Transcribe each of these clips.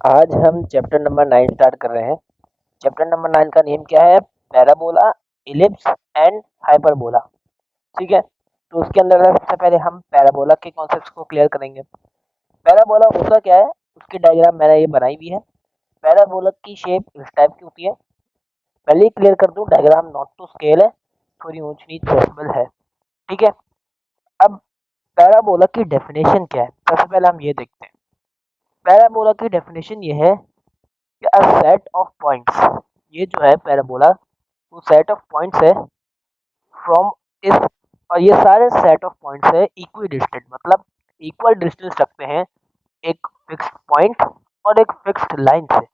आज हम chapter number 9 start कर रहे हैं। चैप्टर नंबर 9 का नेम क्या है? Parabola, ellipse and hyperbola. ठीक है, तो उसके अंदर सबसे पहले हम पैराबोला के कॉन्सेप्ट्स को क्लियर करेंगे। पैराबोला होता क्या है, उसकी डायग्राम मैंने ये बनाई हुई है। पैराबोला की शेप इस टाइप की होती है। पहले ही क्लियर कर दूं, डायग्राम नॉट टू स्केल है, थोड़ी ऊंच नीच पॉसिबल है। ठीक है, अब पैराबोला की डेफिनेशन क्या है, सबसे पहले हम ये देखते हैं। पैराबोला की डेफिनेशन ये है कि अ सेट ऑफ पॉइंट्स, ये जो है पैराबोला वो सेट ऑफ पॉइंट्स है फ्रॉम इस, और ये सारे सेट ऑफ पॉइंट्स है इक्वी डिस्टेंट, मतलब इक्वल डिस्टेंस रखते हैं एक फिक्स्ड पॉइंट और एक फिक्स्ड लाइन से।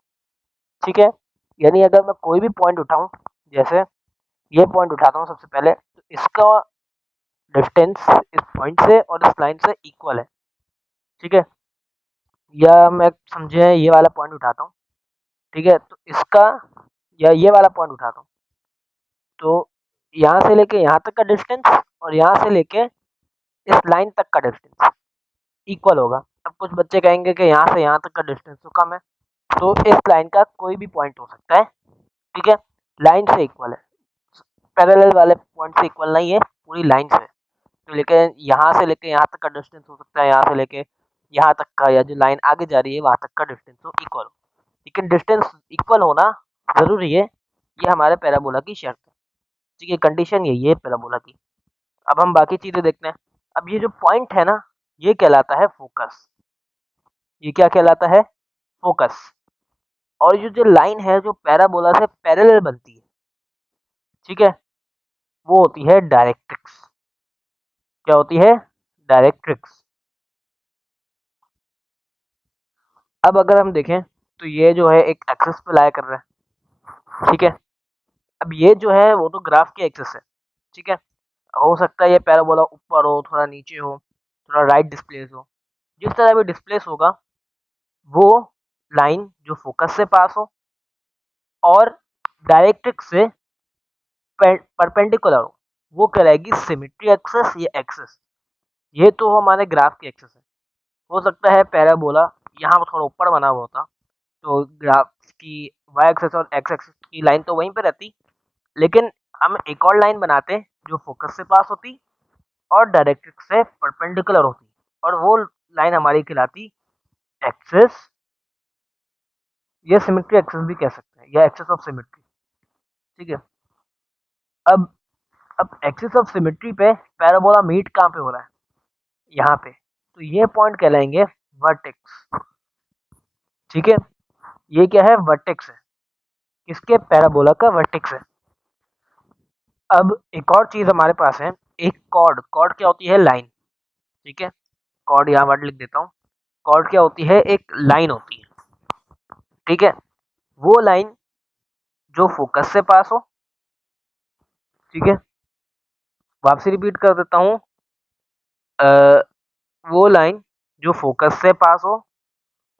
ठीक है, यानी अगर मैं कोई भी पॉइंट उठाऊं, जैसे ये पॉइंट उठाता हूं सबसे पहले, तो इसका डिस्टेंस इस पॉइंट से और इस लाइन से इक्वल है। ठीक है, या मैं समझे ये वाला पॉइंट उठाता हूँ। ठीक है, तो इसका, या ये वाला पॉइंट उठाता हूँ, तो यहाँ से लेके यहाँ तक का डिस्टेंस और यहाँ से लेके इस लाइन तक का डिस्टेंस इक्वल होगा। अब कुछ बच्चे कहेंगे कि यहाँ से यहाँ तक का डिस्टेंस तो कम है, तो इस लाइन का कोई भी पॉइंट हो सकता है। ठीक है, लाइन से इक्वल है, पैरेलल वाले पॉइंट से इक्वल नहीं है, पूरी लाइन से। तो लेकिन यहाँ से लेके यहाँ तक का डिस्टेंस हो सकता है, यहाँ से लेके यहाँ तक का, या जो लाइन आगे जा रही है वहाँ तक का डिस्टेंस हो इक्वल हो, लेकिन डिस्टेंस इक्वल होना ज़रूरी है। ये हमारे पैराबोला की शर्त है। ठीक है, कंडीशन यही है पैराबोला की। अब हम बाकी चीजें देखते हैं। अब ये जो पॉइंट है ना, ये कहलाता है फोकस। ये क्या कहलाता है? फोकस। और ये जो लाइन है जो पैराबोला से पैरेलल बनती है, ठीक है, वो होती है डायरेक्ट्रिक्स। क्या होती है? डायरेक्ट्रिक्स। अब अगर हम देखें तो ये जो है एक एक्सिस पे लाया कर रहा है। ठीक है, अब ये जो है वो तो ग्राफ की एक्सिस है। ठीक है, हो सकता है ये पैराबोला ऊपर हो, थोड़ा नीचे हो, थोड़ा राइट डिस्प्लेस हो। जिस तरह भी डिस्प्लेस होगा, वो लाइन जो फोकस से पास हो और डायरेक्ट्रिक्स से परपेंडिकुलर हो, वो कहलाएगी सिमेट्री एक्सिस या एक्सिस। ये तो हमारे ग्राफ की एक्सिस है। हो सकता है पैराबोला यहाँ थोड़ा ऊपर बना हुआ होता, तो ग्राफ की वाई एक्सिस और एक्स एक्सिस की लाइन तो वहीं पे रहती, लेकिन हम एक और लाइन बनाते जो फोकस से पास होती और डायरेक्ट्रिक्स से परपेंडिकुलर होती, और वो लाइन हमारी कहलाती एक्सिस, या सिमेट्री एक्सिस भी कह सकते हैं, या एक्सिस ऑफ सिमेट्री। ठीक है, अब एक्सिस ऑफ सिमेट्री पे पैराबोला मीट कहाँ पे हो रहा है? यहाँ पे। तो ये पॉइंट कहलाएंगे वर्टेक्स। ठीक है, ये क्या है? वर्टेक्स है। किसके? पैराबोला का वर्टेक्स है। अब एक और चीज हमारे पास है, एक कॉर्ड। कॉर्ड क्या होती है? लाइन। ठीक है, कॉर्ड यहाँ वर्ड लिख देता हूँ। कॉर्ड क्या होती है? एक लाइन होती है। ठीक है, वो लाइन जो फोकस से पास हो। ठीक है, वापसी रिपीट कर देता हूँ। वो लाइन जो फोकस से पास हो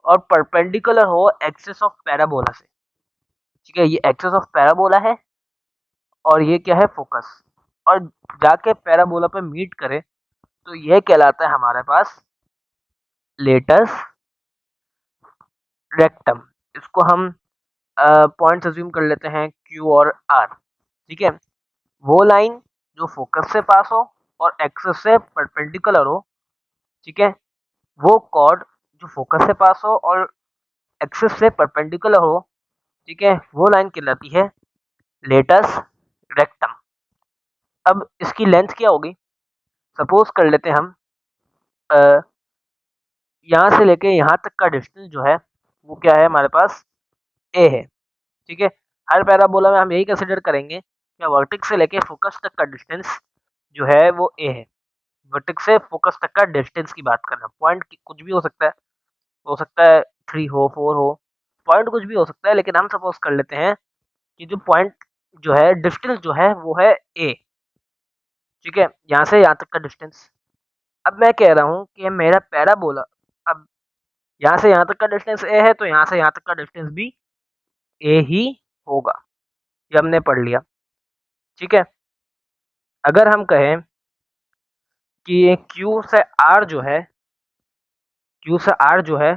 और परपेंडिकुलर हो एक्सिस ऑफ पैराबोला से। ठीक है, ये एक्सिस ऑफ पैराबोला है और ये क्या है? फोकस। और जाके पैराबोला पे मीट करे, तो यह कहलाता है हमारे पास लेटस रेक्टम। इसको हम पॉइंट्स अज्यूम कर लेते हैं क्यू और आर। ठीक है, वो लाइन जो फोकस से पास हो और एक्सिस से परपेंडिकुलर हो। ठीक है, वो कॉर्ड जो फोकस से पास हो और एक्सिस से परपेंडिकुलर हो। ठीक है, वो लाइन कहलाती है लेटस रेक्टम। अब इसकी लेंथ क्या होगी? सपोज कर लेते हैं हम, यहाँ से लेके यहाँ तक का डिस्टेंस जो है वो क्या है हमारे पास? ए है। ठीक है, हर पैराबोला में हम यही कंसिडर करेंगे कि वर्टेक्स से लेके फोकस तक का डिस्टेंस जो है वो ए है। वर्टेक्स से फोकस तक का डिस्टेंस की बात कर रहे हैं। पॉइंट कुछ भी हो सकता है 3 हो, 4 हो, पॉइंट कुछ भी हो सकता है, लेकिन हम सपोज कर लेते हैं कि जो पॉइंट जो है डिस्टेंस जो है वो है ए। ठीक है, यहाँ से यहाँ तक का डिस्टेंस। अब मैं कह रहा हूँ कि मेरा पैराबोला, अब यहाँ से यहाँ तक का डिस्टेंस ए है, तो यहाँ से यहाँ तक का डिस्टेंस भी ए ही होगा। ये हमने पढ़ लिया। ठीक है, अगर हम कहें कि क्यू से आर जो है, क्यू से आर जो है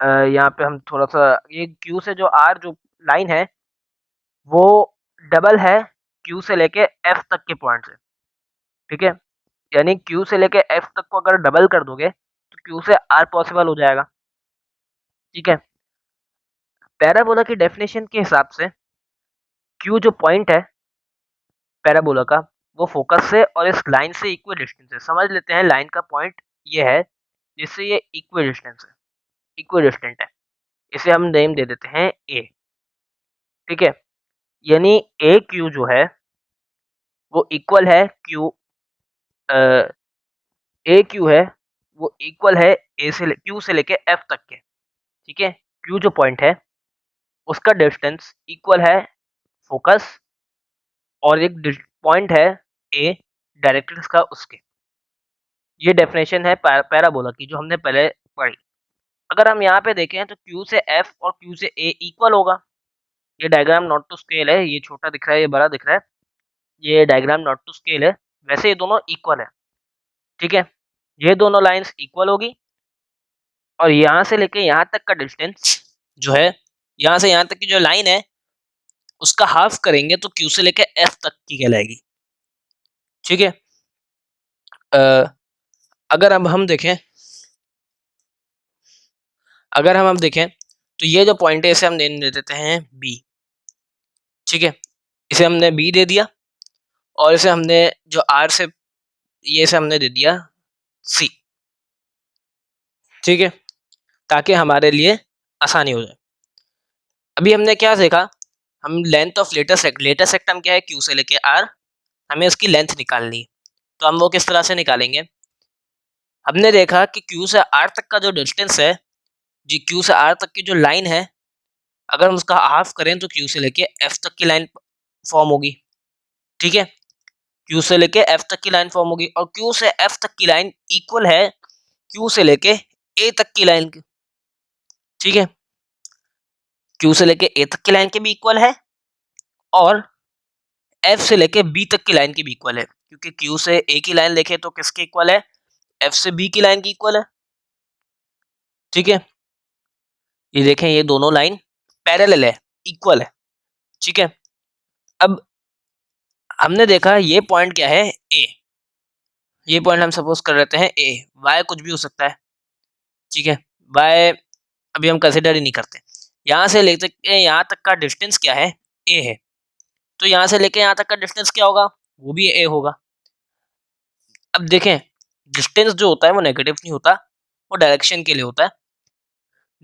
यहाँ पे हम थोड़ा सा ये क्यू से जो आर जो लाइन है वो डबल है क्यू से लेके एफ तक के पॉइंट से, ठीक है। यानी क्यू से लेके एफ तक को अगर डबल कर दोगे तो क्यू से आर पॉसिबल हो जाएगा, ठीक है। पैराबोला की डेफिनेशन के हिसाब से क्यू जो पॉइंट है पैराबोला का वो फोकस से और इस लाइन से इक्वल डिस्टेंस है। समझ लेते हैं लाइन का पॉइंट ये है जिससे ये इक्वल डिस्टेंस है, इक्वल डिस्टेंट है। इसे हम नेम दे देते हैं ए, ठीक है। यानी ए क्यू जो है वो इक्वल है क्यू, ए क्यू है वो इक्वल है ए से क्यू से लेके एफ तक के, ठीक है। क्यू जो पॉइंट है उसका डिस्टेंस इक्वल है फोकस और एक पॉइंट है ए डायरेक्ट्रिक्स का उसके। ये डेफिनेशन है पैराबोला की जो हमने पहले पढ़ी। अगर हम यहाँ पे देखें तो क्यू से एफ और क्यू से ए इक्वल होगा। ये डायग्राम नॉट टू स्केल है, ये छोटा दिख रहा है ये बड़ा दिख रहा है, ये डायग्राम नॉट टू स्केल है, वैसे ये दोनों इक्वल है, ठीक है। ये दोनों लाइंस इक्वल होगी और यहाँ से लेके यहाँ तक का डिस्टेंस जो है, यहाँ से यहाँ तक की जो लाइन है उसका हाफ करेंगे तो क्यू से लेके एफ तक की कहलाएगी, ठीक है। अगर अब हम देखें, अगर हम अब देखें तो ये जो पॉइंट है इसे हम दे देते हैं बी, ठीक है। इसे हमने बी दे दिया और इसे हमने जो आर से ये से हमने दे दिया सी, ठीक है, ताकि हमारे लिए आसानी हो जाए। अभी हमने क्या देखा, हम लेंथ ऑफ लेटेस्ट सेक्टम क्या है क्यू से लेके आर, हमें उसकी लेंथ निकालनी है। तो हम वो किस तरह से निकालेंगे, हमने देखा कि क्यू से आर तक का जो डिस्टेंस है, जी क्यू से आर तक की जो लाइन है अगर हम उसका हाफ करें तो क्यू से लेके एफ तक की लाइन फॉर्म होगी, ठीक है। क्यू से लेके एफ तक की लाइन फॉर्म होगी और क्यू से एफ तक की लाइन इक्वल है क्यू से लेके ए तक की लाइन की, ठीक है। क्यू से लेके ए तक की लाइन के भी इक्वल है और एफ से लेके बी तक की लाइन की भी इक्वल है, क्योंकि क्यू से ए की लाइन देखे तो किसके इक्वल है, एफ से बी की लाइन की इक्वल है, ठीक है। ये देखें ये दोनों लाइन पैरेलल है, इक्वल है, ठीक है। अब हमने देखा ये पॉइंट क्या है ए, ये पॉइंट हम सपोज कर लेते हैं ए, वाई कुछ भी हो सकता है, ठीक है। वाई अभी हम कंसिडर ही नहीं करते। यहाँ से लेते यहाँ तक का डिस्टेंस क्या है ए है, तो यहाँ से लेके यहाँ तक का डिस्टेंस क्या होगा, वो भी ए होगा। अब देखें डिस्टेंस जो होता है वो नेगेटिव नहीं होता, वो डायरेक्शन के लिए होता है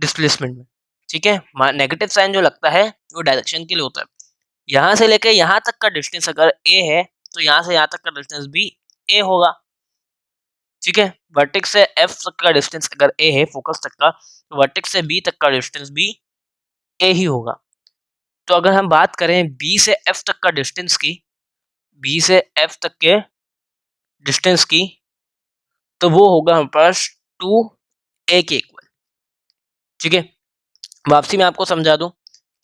डिस्प्लेसमेंट में, ठीक है। नेगेटिव साइन जो लगता है वो डायरेक्शन के लिए होता है। यहाँ से लेके यहाँ तक का डिस्टेंस अगर ए है तो यहाँ से यहाँ तक का डिस्टेंस भी ए होगा, ठीक है। वर्टेक्स से एफ तक का डिस्टेंस अगर ए है फोकस तक का, तो वर्टेक्स से बी तक का डिस्टेंस भी ए ही होगा। तो अगर हम बात करें बी से एफ तक का डिस्टेंस की, बी से एफ तक के डिस्टेंस की, तो वो होगा हमारे पास 2a के इक्वल, ठीक है। वापसी में आपको समझा दूं,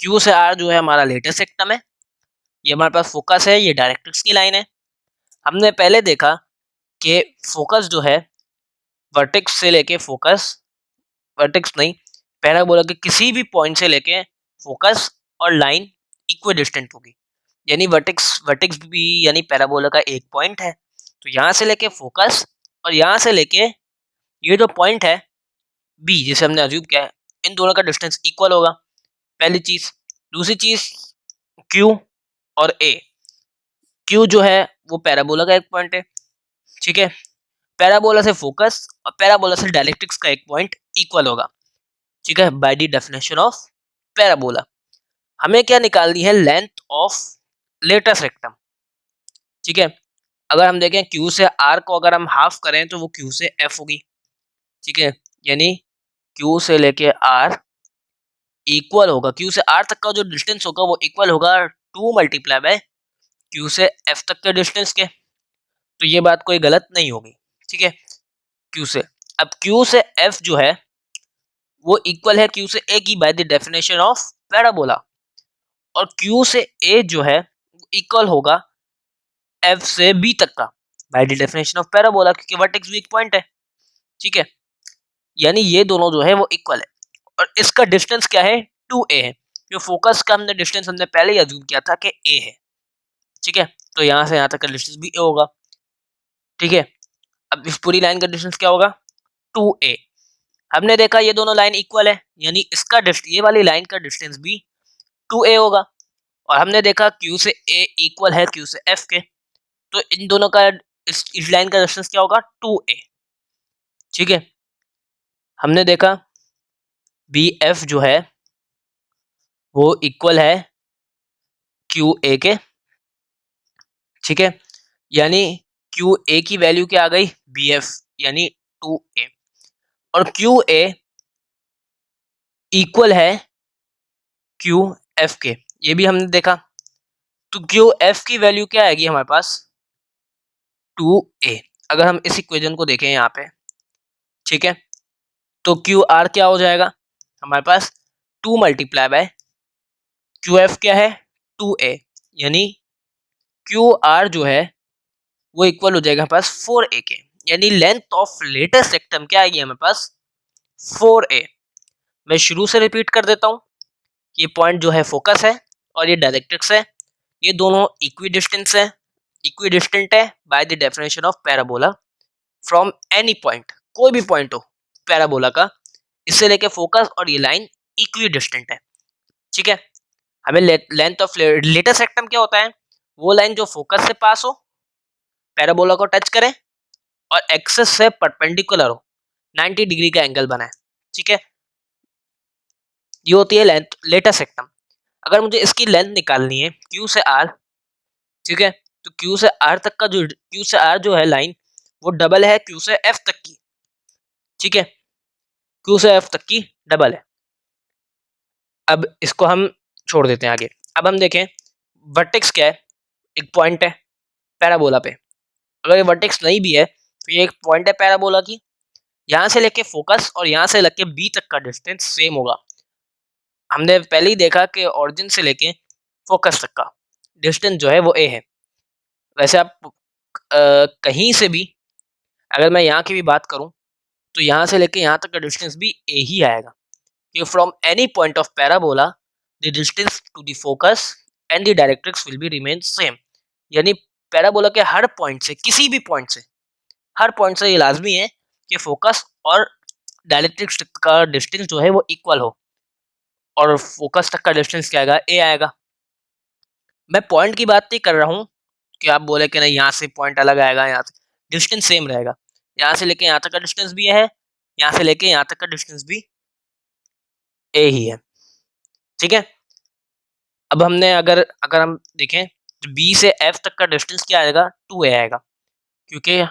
क्यू से आर जो है हमारा लेटेस्ट सेक्टम है, ये हमारे पास फोकस है, ये डायरेक्ट्रिक्स की लाइन है। हमने पहले देखा कि फोकस जो है वर्टेक्स से लेके फोकस, वर्टेक्स नहीं पैराबोला के किसी भी पॉइंट से लेके फोकस और लाइन इक्वल डिस्टेंट होगी, यानी वर्टेक्स वर्टेक्स भी यानी पैराबोला का एक पॉइंट है। तो यहाँ से लेके फोकस और यहाँ से लेके ये जो पॉइंट है बी जिसे हमने अज्यूम किया है, इन दोनों का डिस्टेंस इक्वल होगा, पहली चीज। दूसरी चीज क्यू और ए, क्यू जो है वो पैराबोला का एक पॉइंट है, ठीक है। पैराबोला से फोकस और पैराबोला से डायरेक्ट्रिक्स का एक पॉइंट इक्वल होगा, ठीक है, by the definition of parabola. हमें क्या निकालनी है, लेंथ ऑफ लेटेस्ट रेक्टम, ठीक है। अगर हम देखें क्यू से आर को अगर हम हाफ करें तो वो क्यू से एफ होगी, ठीक है। यानी क्यू से लेके आर इक्वल होगा, क्यू से आर तक का जो डिस्टेंस होगा वो इक्वल होगा 2 मल्टीप्लाई बाय क्यू से एफ तक के डिस्टेंस के। तो ये बात कोई गलत नहीं होगी, ठीक है। क्यू से अब क्यू से एफ जो है वो इक्वल है क्यू से ए की by the definition of parabola, और क्यू से ए जो है इक्वल होगा एफ से बी तक का by the definition of parabola, क्योंकि वर्टेक्स भी एक पॉइंट है, ठीक है। यानी ये दोनों जो है वो इक्वल है। और इसका डिस्टेंस क्या है 2a है। जो फोकस का हमने डिस्टेंस हमने पहले ही अज्यूम किया था कि a है, ठीक है। तो यहाँ से यहाँ तक का डिस्टेंस भी a होगा, ठीक है। अब इस पूरी लाइन का डिस्टेंस क्या होगा 2a। हमने देखा ये दोनों लाइन इक्वल है, यानी इसका ये वाली लाइन का डिस्टेंस भी 2a होगा। और हमने देखा q से a इक्वल है q से f के, तो इन दोनों का इस लाइन का डिस्टेंस क्या होगा 2a, ठीक है। हमने देखा bf जो है वो इक्वल है qa के, ठीक है। यानी qa की वैल्यू क्या आ गई bf यानी 2a, और qa इक्वल है qf के, ये भी हमने देखा। तो qf की वैल्यू क्या आएगी हमारे पास 2a। अगर हम इस इक्वेशन को देखें यहाँ पे, ठीक है, तो qr क्या हो जाएगा हमारे पास 2 मल्टीप्लाई बाय qf क्या है 2a, यानी qr जो है वो इक्वल हो जाएगा हमारे पास 4a के, यानी लेंथ ऑफ लेटेस्ट सेक्टम क्या आएगी हमारे पास 4a। मैं शुरू से रिपीट कर देता हूँ, ये पॉइंट जो है फोकस है और ये डायरेक्ट्रिक्स है, ये दोनों इक्विडिस्टेंट है by the definition of parabola from any point, कोई भी पॉइंट हो पैराबोला का, इससे लेके फोकस और ये लाइन इक्विडिस्टेंट है, ठीक है। हमें लेंथ ऑफ लेटेस्ट सेक्टम क्या होता है, वो लाइन जो फोकस से पास हो, पैराबोला को टच करे और एक्सिस से परपेंडिकुलर हो, 90 डिग्री का एंगल बनाए, ठीक है। ये होती है लेंथ लेटेस्ट सेक्टम। अगर मुझे इसकी लेंथ निकालनी है Q से R, ठीक है, तो Q से R तक का जो Q से R जो है लाइन वो डबल है Q से F तक की, ठीक है, Q से F तक की डबल है। अब इसको हम छोड़ देते हैं आगे। अब हम देखें वर्टेक्स क्या है, एक पॉइंट है पैराबोला पे। अगर ये वर्टेक्स नहीं भी है तो ये एक पॉइंट है पैराबोला की, यहाँ से लेके फोकस और यहाँ से लेके बी तक का डिस्टेंस सेम होगा। हमने पहले ही देखा कि ऑरिजिन से लेके फोकस तक का डिस्टेंस जो है वो ए है। वैसे आप कहीं से भी, अगर मैं यहाँ की भी बात करूँ तो यहाँ से लेके यहाँ तक का डिस्टेंस भी ए ही आएगा, कि from any point of parabola the distance to the focus and the directrix will be remain same. यानी पैराबोला के हर पॉइंट से, किसी भी पॉइंट से, हर पॉइंट से ये लाजमी है कि फोकस और डायरेक्ट्रिक्स का डिस्टेंस जो है वो इक्वल हो, और फोकस तक का डिस्टेंस क्या आएगा ए आएगा। मैं पॉइंट की बात नहीं कर रहा हूँ कि आप बोले कि नहीं यहाँ से पॉइंट अलग आएगा, यहाँ से डिस्टेंस सेम रहेगा। यहाँ से लेके यहाँ तक का डिस्टेंस भी है, यहाँ से लेके यहाँ तक का डिस्टेंस भी ए ही है, ठीक है। अब हमने अगर अगर हम देखें तो बी से एफ तक का डिस्टेंस क्या आएगा 2a आएगा, क्योंकि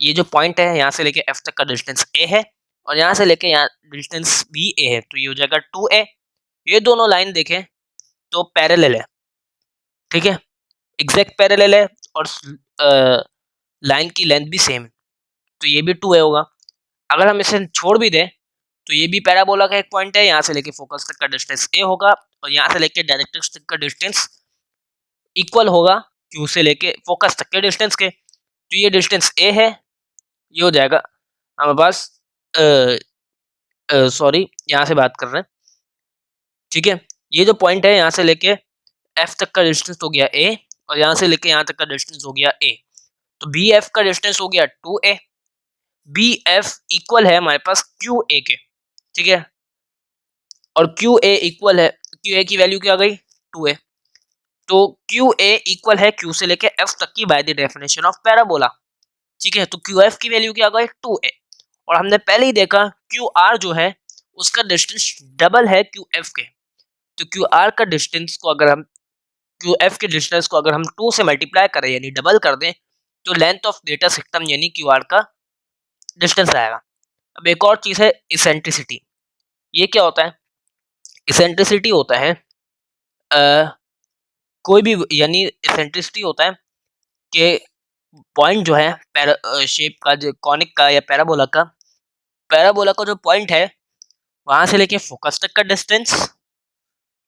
ये जो पॉइंट है यहाँ से लेके एफ तक का डिस्टेंस ए है और यहाँ से लेके यहाँ डिस्टेंस भी ए है, तो ये हो जाएगा 2a। ये दोनों लाइन देखें तो पैरेलल है, ठीक है, एग्जैक्ट पैरेलल है, और लाइन की लेंथ भी सेम है, तो ये भी 2a होगा। अगर हम इसे छोड़ भी दें तो ये भी पैराबोला का एक पॉइंट है, यहाँ से लेके फोकस तक का डिस्टेंस ए होगा और यहाँ से लेके डायरेक्ट्रिक्स तक का डिस्टेंस इक्वल होगा क्यू से लेके फोकस तक के डिस्टेंस के, तो ये डिस्टेंस ए है, ये हो जाएगा हमारे पास सॉरी यहाँ से बात कर रहे हैं, ठीक है। ये जो पॉइंट है यहाँ से लेके एफ तक का डिस्टेंस हो गया ए और यहाँ से लेके यहाँ तक का डिस्टेंस हो गया ए, तो बी एफ का डिस्टेंस हो गया 2a। बी एफ इक्वल है हमारे पास क्यू ए के, ठीक है, और क्यू ए इक्वल है, क्यू ए की वैल्यू क्या आ गई 2a, तो क्यू ए इक्वल है क्यू से लेके एफ तक की by the definition of parabola, ठीक है। तो क्यू एफ की वैल्यू क्या आ गई 2a, और हमने पहले ही देखा क्यू आर जो है उसका डिस्टेंस डबल है क्यू एफ के, तो क्यू आर का डिस्टेंस को अगर हम क्यू एफ के डिस्टेंस को अगर हम 2 से मल्टीप्लाई करें यानी डबल कर दें तो लेंथ ऑफ डेटा सेक्टम यानी क्यू आर का डिस्टेंस आएगा। अब एक और चीज़ है इसेंट्रिसिटी। ये क्या होता है, इसेंट्रिसिटी होता है कोई भी, यानी इसेंट्रिसिटी होता है कि पॉइंट जो है शेप का, जो कॉनिक का या पैराबोला का जो पॉइंट है वहां से लेके फोकस तक का डिस्टेंस,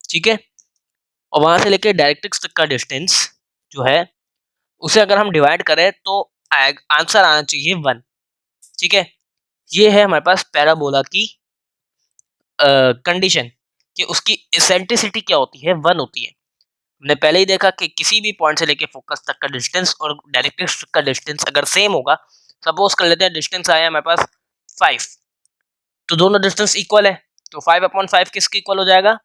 ठीक है, और वहां से लेके डायरेक्ट्रिक्स तक का डिस्टेंस जो है उसे अगर हम डिवाइड करें तो आंसर आना चाहिए 1, ठीक है। ये है हमारे पास पैराबोला की कंडीशन कि उसकी इसेंट्रिसिटी क्या होती है, 1 होती है। हमने पहले ही देखा कि किसी भी पॉइंट से लेके फोकस तक का डिस्टेंस और डायरेक्ट्रिक्स का डिस्टेंस अगर सेम होगा, सपोज कर लेते हैं डिस्टेंस आया हमारे पास 5, तो दोनों डिस्टेंस इक्वल है, तो 5/5 किसके इक्वल हो जाएगा,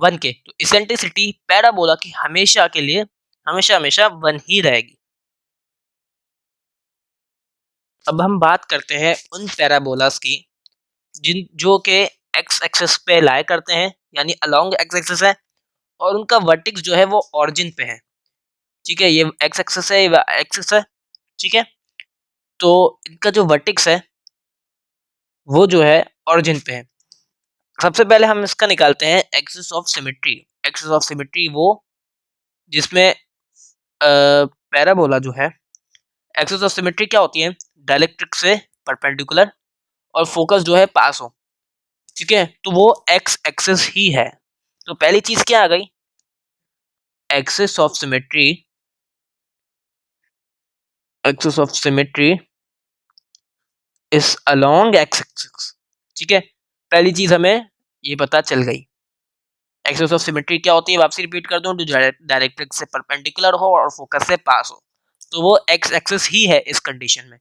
1 के। तो इसेंट्रिसिटी पैराबोला की हमेशा के लिए हमेशा हमेशा 1 ही रहेगी। अब हम बात करते हैं उन पैराबोलास की जिन जो के एक्स एक्सिस पे लाई करते हैं, यानी अलोंग एक्स एक्सिस है, और उनका वर्टेक्स जो है वो ऑरिजिन पे है। ठीक है, ये एक्स एक्सिस है, ये एक्सिस है। ठीक है, तो इनका जो वर्टेक्स है वो जो है ऑरिजिन पे है। सबसे पहले हम इसका निकालते हैं axis of symmetry. Axis of symmetry वो जिसमें पैराबोला जो है, एक्सिस ऑफ सिमेट्री क्या होती है, डायरेक्ट्रिक्स से परपेंडिकुलर और फोकस जो है पास हो। ठीक है, तो वो एक्स एक्सिस ही है। तो पहली चीज क्या आ गई, axis of symmetry, axis of symmetry is along x axis. ठीक है, पहली चीज हमें ये पता चल गई। एक्सिस ऑफ सिमेट्री क्या होती है, वापसी रिपीट कर दूं, जो डायरेक्ट्रिक्स से परपेंडिकुलर हो और फोकस से पास हो, तो वो एक्स एक्सिस ही है इस कंडीशन में।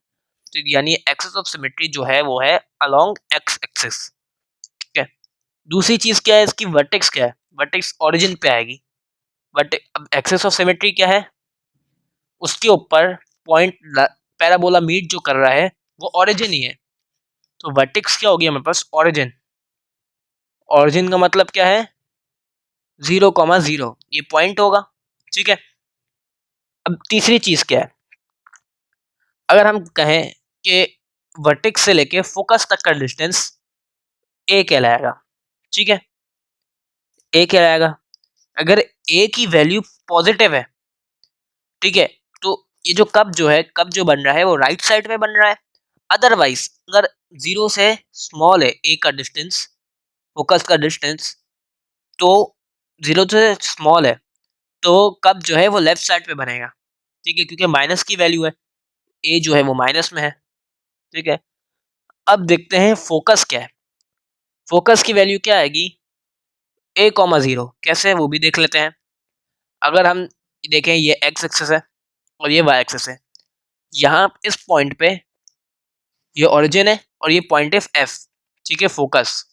तो यानी एक्सिस ऑफ सिमेट्री जो है वो है अलोंग एक्स एक्सिस। ठीक है, दूसरी चीज क्या है, इसकी वर्टेक्स क्या है, वर्टेक्स ओरिजिन पे आएगी। बट अब एक्सिस ऑफ सिमेट्री क्या है, उसके ऊपर पॉइंट पैराबोला मीट जो कर रहा है वो ओरिजिन ही है। तो वर्टेक्स क्या होगी हमारे पास, ओरिजिन। ओरिजिन का मतलब क्या है, 0,0, ये पॉइंट होगा। ठीक है, अब तीसरी चीज क्या है, अगर हम कहें कि वर्टेक्स से लेके फोकस तक का डिस्टेंस ए कहलाएगा। ठीक है, ए कहलाएगा। अगर ए की वैल्यू पॉजिटिव है, ठीक है, तो ये जो कप जो है, कप जो बन रहा है वो राइट साइड में बन रहा है। अदरवाइज अगर 0 से स्मॉल है ए का डिस्टेंस, फोकस का डिस्टेंस, तो 0 से स्मॉल है, तो कप जो है वो लेफ्ट साइड पे बनेगा। ठीक है, क्योंकि माइनस की वैल्यू है, ए जो है वो माइनस में है। ठीक है, अब देखते हैं फोकस क्या है। फोकस की वैल्यू क्या आएगी, a,0, कैसे वो भी देख लेते हैं। अगर हम देखें ये एक्स एक्सिस है और ये वाई एक्सिस है, यहाँ इस पॉइंट पे ये ओरिजिन है और ये पॉइंट है एफ। ठीक है, फोकस,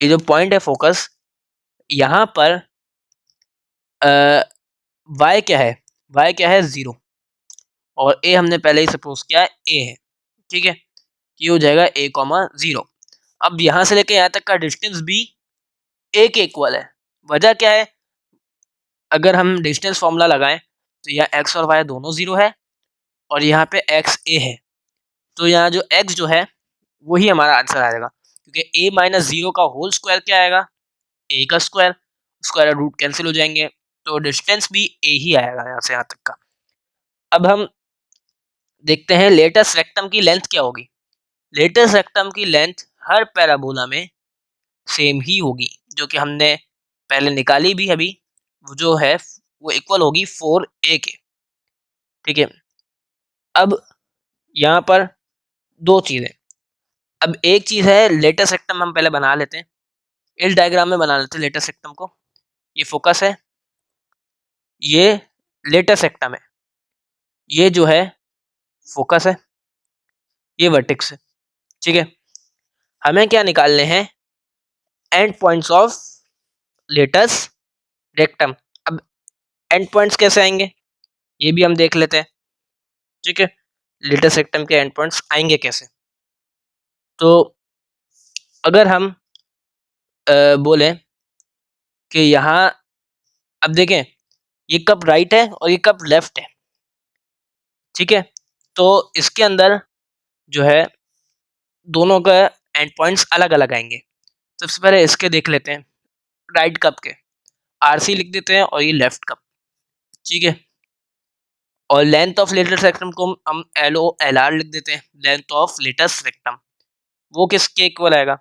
ये जो पॉइंट है फोकस, यहाँ पर वाई क्या है, वाई क्या है 0, और ए हमने पहले ही सपोज किया ए है। ठीक है, ये हो जाएगा a,0। अब यहाँ से लेके यहाँ तक का डिस्टेंस भी ए के इक्वल है। वजह क्या है, अगर हम डिस्टेंस फॉर्मूला लगाएं तो यहाँ एक्स और वाई दोनों 0 है और यहाँ पे एक्स ए है, तो यहाँ जो एक्स जो है वही हमारा आंसर आएगा, क्योंकि a माइनस 0 का होल स्क्वायर क्या आएगा, a का स्क्वायर, स्क्वायर रूट कैंसिल हो जाएंगे, तो डिस्टेंस भी a ही आएगा यहाँ से यहाँ तक का। अब हम देखते हैं लेटेस्ट रेक्टम की लेंथ क्या होगी। लेटेस्ट रेक्टम की लेंथ हर पैराबोला में सेम ही होगी, जो कि हमने पहले निकाली भी अभी, वो जो है वो इक्वल होगी 4a के। ठीक है, अब यहाँ पर दो चीजें, अब एक चीज है लेटेस्ट रेक्टम, हम पहले बना लेते हैं, इस डायग्राम में बना लेते हैं लेटेस्ट रेक्टम को। ये फोकस है, ये लेटेस्ट रेक्टम है, ये जो है फोकस है, ये वर्टेक्स है। ठीक है, हमें क्या निकालने हैं, and points of latus rectum. अब एंड पॉइंट्स कैसे आएंगे ये भी हम देख लेते हैं। ठीक है, लेटेस्ट रेक्टम के एंड पॉइंट्स आएंगे कैसे, तो अगर हम बोले कि यहाँ, अब देखें ये कप राइट है और ये कप लेफ्ट है। ठीक है, तो इसके अंदर जो है दोनों का एंड पॉइंट्स अलग अलग आएंगे। सबसे पहले इसके देख लेते हैं, राइट कप के आरसी लिख देते हैं और ये लेफ्ट कप। ठीक है, और लेंथ ऑफ लेटेस्ट रेक्टम को हम LOLR लिख देते हैं, लेंथ ऑफ लेटेस्ट रेक्टम, वो किसके इक्वल आएगा,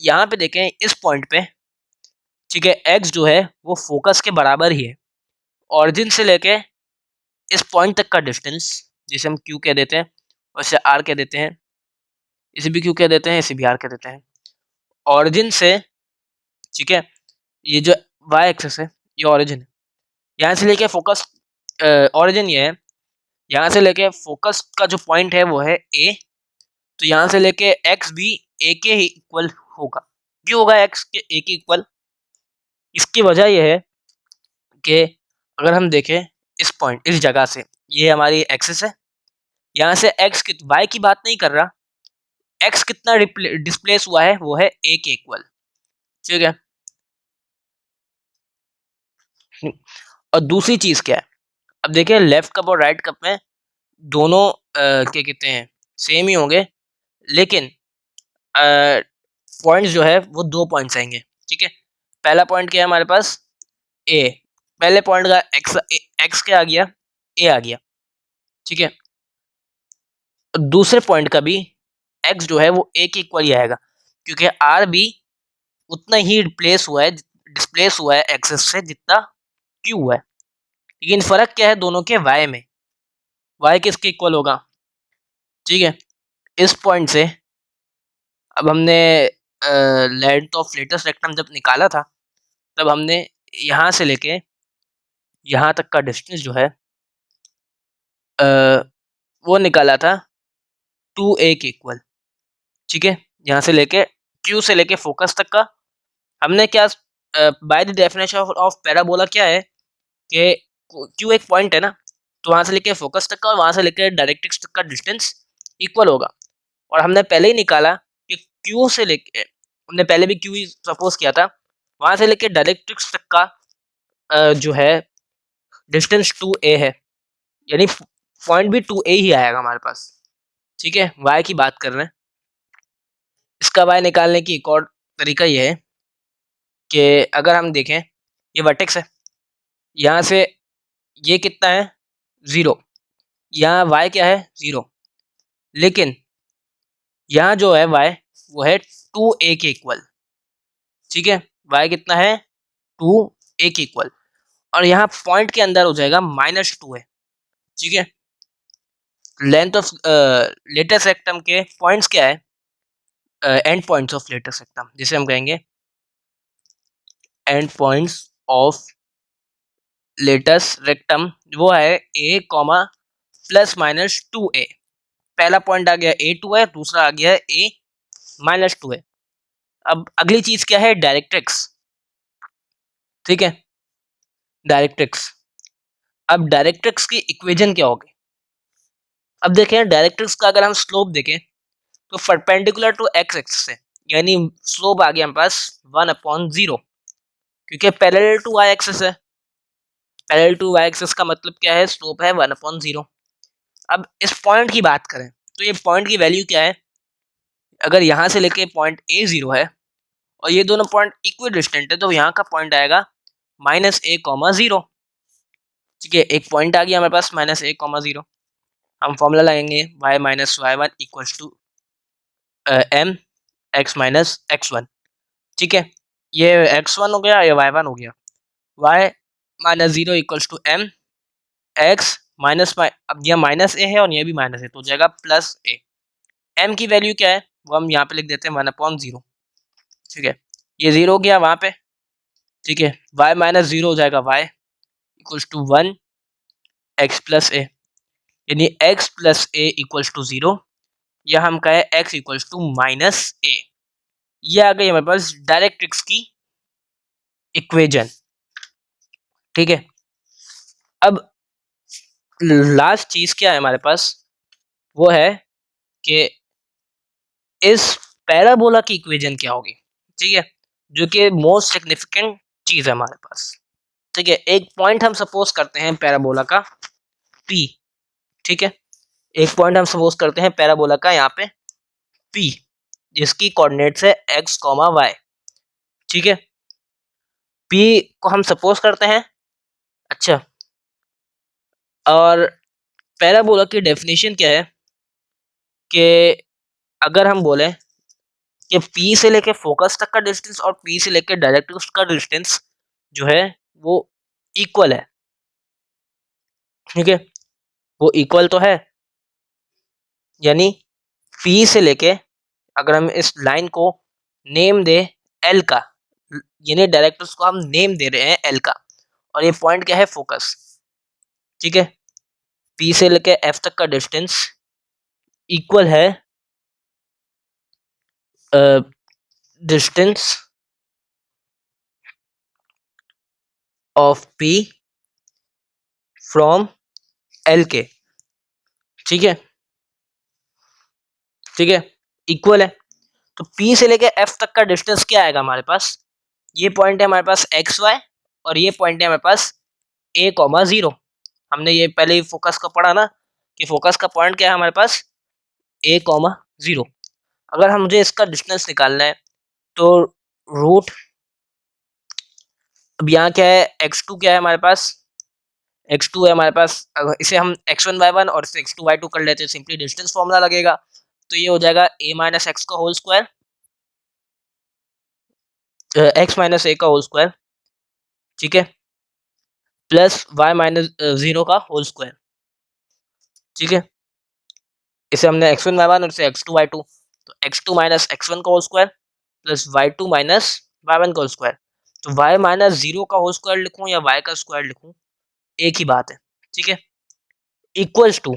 यहाँ पे देखें इस पॉइंट पे। ठीक है, एक्स जो है वो फोकस के बराबर ही है, ऑरिजिन से लेके इस पॉइंट तक का डिस्टेंस, जिसे हम क्यू कह देते हैं और इसे आर कह देते हैं, इसे भी क्यू कह देते हैं, इसे भी आर कह देते हैं, ऑरिजिन से, ठीक है, ये जो वाई एक्सिस है ये ऑरिजिन है, यहाँ से लेके फोकस, ऑरिजिन ये है, यहाँ से लेके फोकस का जो पॉइंट है वो है ए, तो यहाँ से लेके एक्स भी ए के ही इक्वल होगा। क्यों होगा एक्स के ए के इक्वल? इसकी वजह यह है कि अगर हम देखें इस पॉइंट, इस जगह से, ये हमारी एक्सिस है, यहाँ से एक्स की वाई की बात नहीं कर रहा, एक्स कितना डिस्प्लेस हुआ है वो है ए के इक्वल, ठीक है। और दूसरी चीज क्या है, अब देखिए लेफ्ट कप और राइट कप में दोनों क्या कहते हैं सेम ही होंगे, लेकिन पॉइंट्स जो है वो 2 पॉइंट्स आएंगे, ठीक है। पहला पॉइंट क्या है हमारे पास, ए, पहले पॉइंट का एक्स क्या आ गया, ए आ गया, ठीक है। दूसरे पॉइंट का भी एक्स जो है वो ए के इक्वल ही आएगा, क्योंकि आर भी उतना ही डिस्प्लेस हुआ है एक्सेस से जितना क्यू हुआ है। लेकिन फर्क क्या है दोनों के वाई में, वाई किसके इक्वल होगा, ठीक है। इस पॉइंट से अब हमने लेंथ ऑफ लेटेस्ट रेक्टम जब निकाला था, तब हमने यहाँ से लेके यहाँ तक का डिस्टेंस जो है वो निकाला था 2a के इक्वल, ठीक है। यहाँ से लेके Q से लेके फोकस तक का हमने क्या, by the definition of parabola क्या है कि Q एक पॉइंट है ना, तो वहाँ से लेके फोकस तक का और वहाँ से लेके डायरेक्ट्रिक्स तक का डिस्टेंस इक्वल होगा। और हमने पहले ही निकाला कि Q से लेके, हमने पहले भी Q ही सपोज किया था, वहाँ से लेके डायरेक्ट्रिक्स तक का जो है डिस्टेंस 2a है, यानी पॉइंट भी 2a ही आएगा हमारे पास, ठीक है। y की बात कर रहे हैं, इसका y निकालने की एक और तरीका ये है कि अगर हम देखें ये वर्टेक्स है, यहाँ से ये कितना है 0, यहाँ y क्या है 0, लेकिन यहाँ जो है y वो है 2a के इक्वल, ठीक है। y कितना है 2a के इक्वल, और यहाँ पॉइंट के अंदर हो जाएगा -2 है, ठीक है। लेंथ ऑफ लेटेस्ट रेक्टम के पॉइंट्स क्या है, and points of latus rectum, जिसे हम कहेंगे and points of latus rectum, वो है a कॉमा ±2a। पहला पॉइंट आ गया a2 है, दूसरा आ गया a -2 है। अब अगली चीज क्या है, डायरेक्ट्रिक्स, ठीक है, डायरेक्ट्रिक्स। अब डायरेक्ट्रिक्स की इक्वेशन क्या होगी, अब देखें डायरेक्ट्रिक्स का अगर हम स्लोप देखें तो परपेंडिकुलर टू एक्स एक्सिस है, यानी स्लोप आ गया हमारे पास 1/0, क्योंकि पैरेलल टू वाई एक्सिस है, पैरेलल टू वाई एक्सिस का मतलब क्या है, स्लोप है 1/0। अब इस पॉइंट की बात करें तो ये पॉइंट की वैल्यू क्या है, अगर यहाँ से लेके पॉइंट ए 0 है और ये दोनों पॉइंट इक्वल डिस्टेंट है, तो यहाँ का पॉइंट आएगा -a,0, ठीक है। एक पॉइंट आ गया हमारे पास -a,0, हम फॉर्मूला लगाएंगे y - y1 equals to m x - x1, ठीक है। ये x1 हो गया, ये y1 हो गया, y -0 equals to m x minus, अब यह -a है और ये भी माइनस है, तो हो जाएगा +a। m की वैल्यू क्या है वो हम यहाँ पे लिख देते हैं 1/0, ठीक है। ये 0 हो गया वहाँ पे, ठीक है। y -0 हो जाएगा y equals to 1 x + a, यानी x + a इक्वल्स टू 0, या हम कहें x इक्वल्स टू -a। ये आ गई हमारे पास डायरेक्ट्रिक्स की इक्वेशन, ठीक है। अब लास्ट चीज क्या है हमारे पास, वो है कि इस पैराबोला की इक्वेशन क्या होगी, ठीक है, जो कि मोस्ट सिग्निफिकेंट चीज है हमारे पास, ठीक है। एक पॉइंट हम सपोज करते हैं पैराबोला का P, ठीक है। एक पॉइंट हम सपोज करते हैं पैराबोला का यहाँ पे P, जिसकी कोऑर्डिनेट्स है x, y, ठीक है। P को हम सपोज करते हैं, अच्छा, और पैराबोला की डेफिनेशन क्या है कि अगर हम बोले कि P से लेके फोकस तक का डिस्टेंस और P से लेके डायरेक्ट्रिक्स का डिस्टेंस जो है वो इक्वल है, ठीक है, वो इक्वल तो है, यानी P से लेके अगर हम इस लाइन को नेम दे एल का, यानी डायरेक्टर्स को हम नेम दे रहे हैं एल का, और ये पॉइंट क्या है, फोकस। ठीक है, पी से लेके एफ तक का डिस्टेंस इक्वल है distance of P from L के। ठीक है, ठीक है, इक्वल है। तो पी से लेके एफ तक का डिस्टेंस क्या आएगा हमारे पास, ये पॉइंट है हमारे पास एक्स वाई, और ये पॉइंट है हमारे पास ए कॉमा जीरो। हमने ये पहले ही फोकस का पढ़ा ना, कि फोकस का पॉइंट क्या है हमारे पास, ए कॉमा जीरो। अगर हम मुझे इसका डिस्टेंस निकालना है तो रूट, अब यहाँ क्या है, x2 क्या है हमारे पास, x2 है हमारे पास, अगर इसे हम x1 y1 और इसे x2 y2 कर लेते हैं, सिंपली डिस्टेंस फॉर्मूला लगेगा, तो ये हो जाएगा a माइनस एक्स का होल स्क्वायर, x माइनस ए का होल स्क्वायर, ठीक है, प्लस y माइनस जीरो का होल स्क्वायर। ठीक है, इसे हमने x1 y1 और इसे x2 y2, तो x2 माइनस x1 का whole square plus y2 minus y1 का होल स्क्वायर। तो y माइनस जीरो का होल स्क्वायर लिखूं या y का स्क्वायर लिखूं, एक ही बात है। ठीक है, इक्वल्स टू,